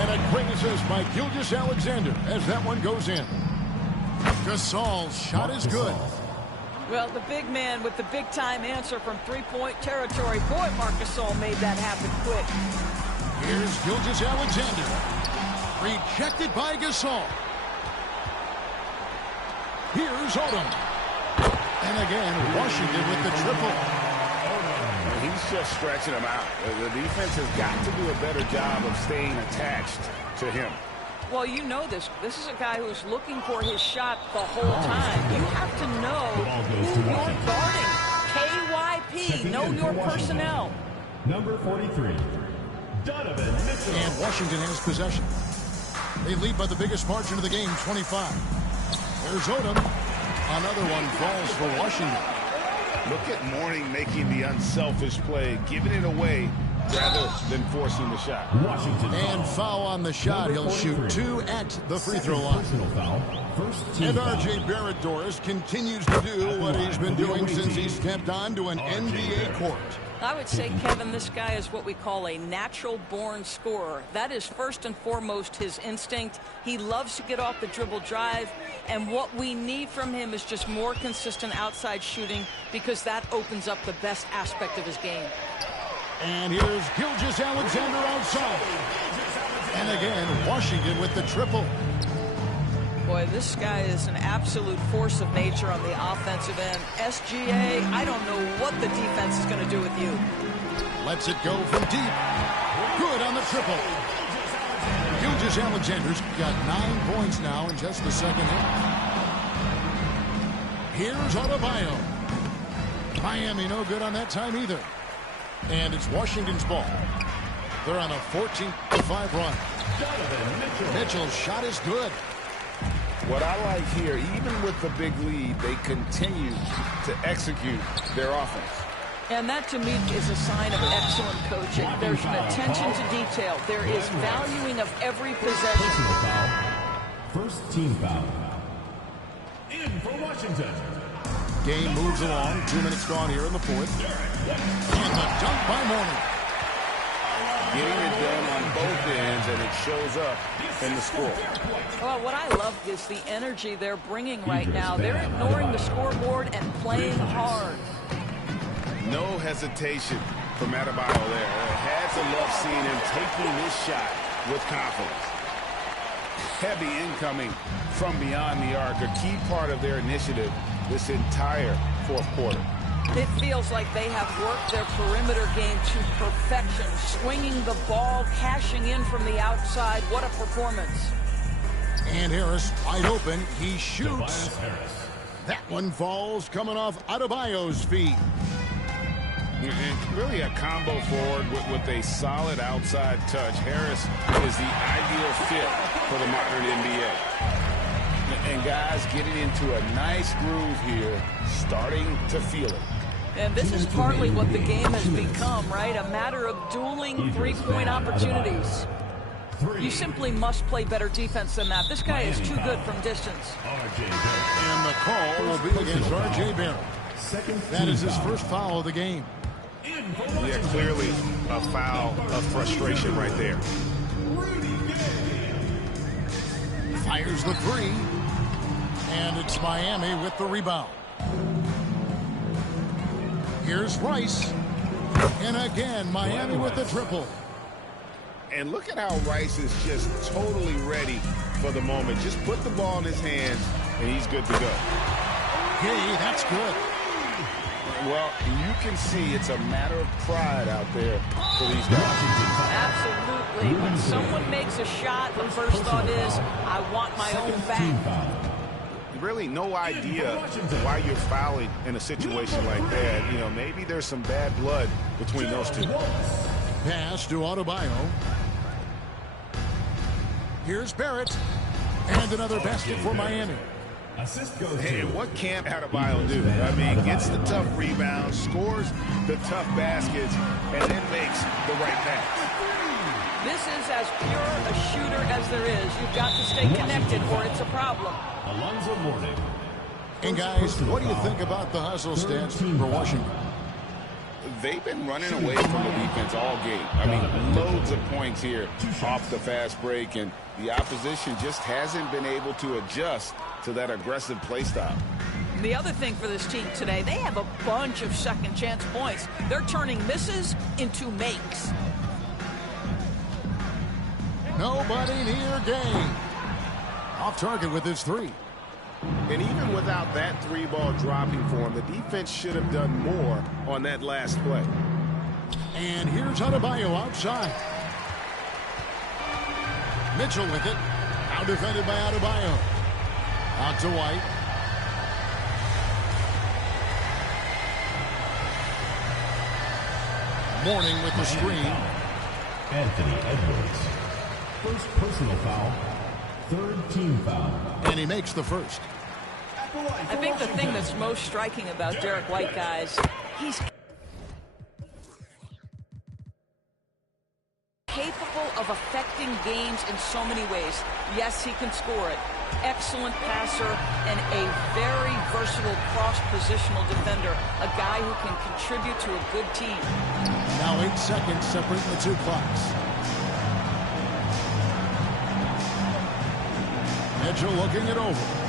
And a great assist by Gilgeous-Alexander as that one goes in. Gasol's shot is good. Well, the big man with the big-time answer from three-point territory. Boy, Marc Gasol made that happen quick. Here's Gilgeous-Alexander. Rejected by Gasol. Here's Odom. And again, Washington with the triple. He's just stretching him out. The defense has got to do a better job of staying attached to him. Well, you know this. This is a guy who's looking for his shot the whole time. You have to know who you're guarding. KYP, know your personnel. Number 43, Donovan Mitchell. And Washington has possession. They lead by the biggest margin of the game, 25. There's Odom. Another one falls for Washington. Look at Mourning making the unselfish play, giving it away rather than forcing the shot. Washington And foul on the shot. He'll shoot 2 at the free throw line. Personal foul. First team And foul. R.J. Barrett, Doris, continues to do what he's been doing since he stepped onto an NBA court. I would say, Kevin, this guy is what we call a natural-born scorer. That is first and foremost his instinct. He loves to get off the dribble drive, and what we need from him is just more consistent outside shooting, because that opens up the best aspect of his game. And here's Gilgeous-Alexander outside. And again, Washington with the triple. Boy, this guy is an absolute force of nature on the offensive end. SGA, I don't know what the defense is going to do with you. Lets it go from deep. Good on the triple. Gilgeous-Alexander's got 9 points now in just the second half. Here's Adebayo. Miami no good on that time either. And it's Washington's ball. They're on a 14-5 run. Mitchell's shot is good. What I like here, even with the big lead, they continue to execute their offense. And that, to me, is a sign of excellent coaching. There's an attention to detail. There is valuing of every possession. Personal foul. First team foul. In for Washington. Game moves along. 2 minutes gone here in the fourth. And the dunk by Mourning. Getting it done on both ends, and it shows up in the score. Well, what I love is the energy they're bringing right now. They're ignoring the scoreboard and playing hard. No hesitation from Adebayo there. Had to love seeing him taking this shot with confidence. Heavy incoming from beyond the arc, a key part of their initiative this entire fourth quarter. It feels like they have worked their perimeter game to perfection, swinging the ball, cashing in from the outside. What a performance. And Harris wide open. He shoots. That one falls coming off Adebayo's feet. And really a combo forward with a solid outside touch. Harris is the ideal fit for the modern NBA. And guys getting into a nice groove here, starting to feel it. And this is partly what the game has become, right? A matter of dueling three-point opportunities. You simply must play better defense than that. This guy is too good from distance. And the call will be against R.J. Barrett. That is his first foul of the game. Yeah, clearly a foul of frustration right there. Fires the three. And it's Miami with the rebound. Here's Rice. And again, Miami with the triple. And look at how Rice is just totally ready for the moment. Just put the ball in his hands, and he's good to go. Hey, that's good. Well, you can see it's a matter of pride out there for these guys. Absolutely. When someone makes a shot, the first thought is, I want my own back. Really no idea why you're fouling in a situation like that. You know, maybe there's some bad blood between those two. Pass to Adebayo. Here's Barrett. And another basket for Miami. Assist goes Hey, to what can't Adebayo do? I mean, gets the tough rebounds, scores the tough baskets, and then makes the right pass. This is as pure a shooter as there is. You've got to stay connected or it's a problem. Alonzo Mourning. And guys, what do you think about the hustle stats for Washington? They've been running away from the defense all game. I mean, loads of points here off the fast break, and the opposition just hasn't been able to adjust to that aggressive play style. The other thing for this team today, they have a bunch of second chance points. They're turning misses into makes. Nobody near game. Off target with his three. And even without that three ball dropping for him, the defense should have done more on that last play. And here's Adebayo outside. Mitchell with it. Now defended by Adebayo. Out to White. Mourning with the screen. Anthony Edwards. First personal foul. Third team foul. And he makes the first. I think the thing that's most striking about Derek White, guys, he's capable of affecting games in so many ways. Yes, he can score it. Excellent passer and a very versatile cross-positional defender. A guy who can contribute to a good team. Now 8 seconds separating the two clocks. Mitchell looking it over.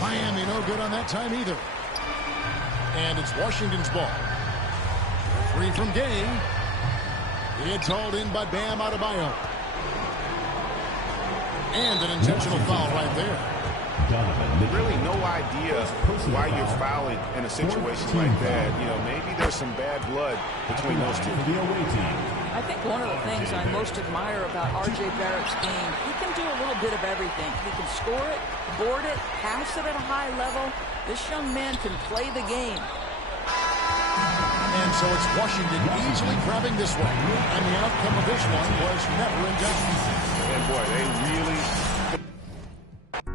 Miami no good on that time either. And it's Washington's ball. Free from Gay. It's hauled in by Bam Adebayo. And an intentional foul right there. Really no idea why you're fouling in a situation like that. You know, maybe there's some bad blood between those two. I think one of the things I most admire about R.J. Barrett's game, he can do a little bit of everything. He can score it, board it, pass it at a high level. This young man can play the game. And so it's Washington easily grabbing this one. And the outcome of this one was never in doubt. And boy, they really...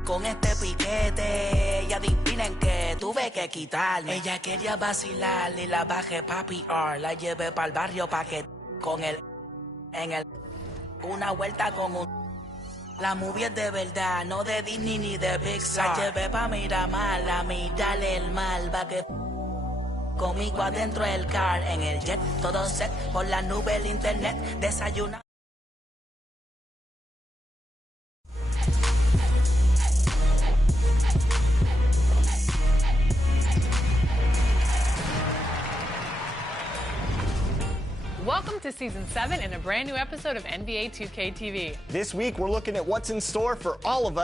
Con este piquete, y adivinen que tuve que quitarme. Ella quería vacilar y la bajé papi R. La llevé pa'l barrio pa' que con el... En el... Una vuelta con un... La movie es de verdad, no de Disney ni de Pixar. La llevé pa' Miramar, a mirarle el mal, pa' que... Conmigo adentro del car, en el jet, todo set, por la nube el internet, desayuna. Welcome to Season 7 and a brand new episode of NBA 2K TV. This week, we're looking at what's in store for all of us.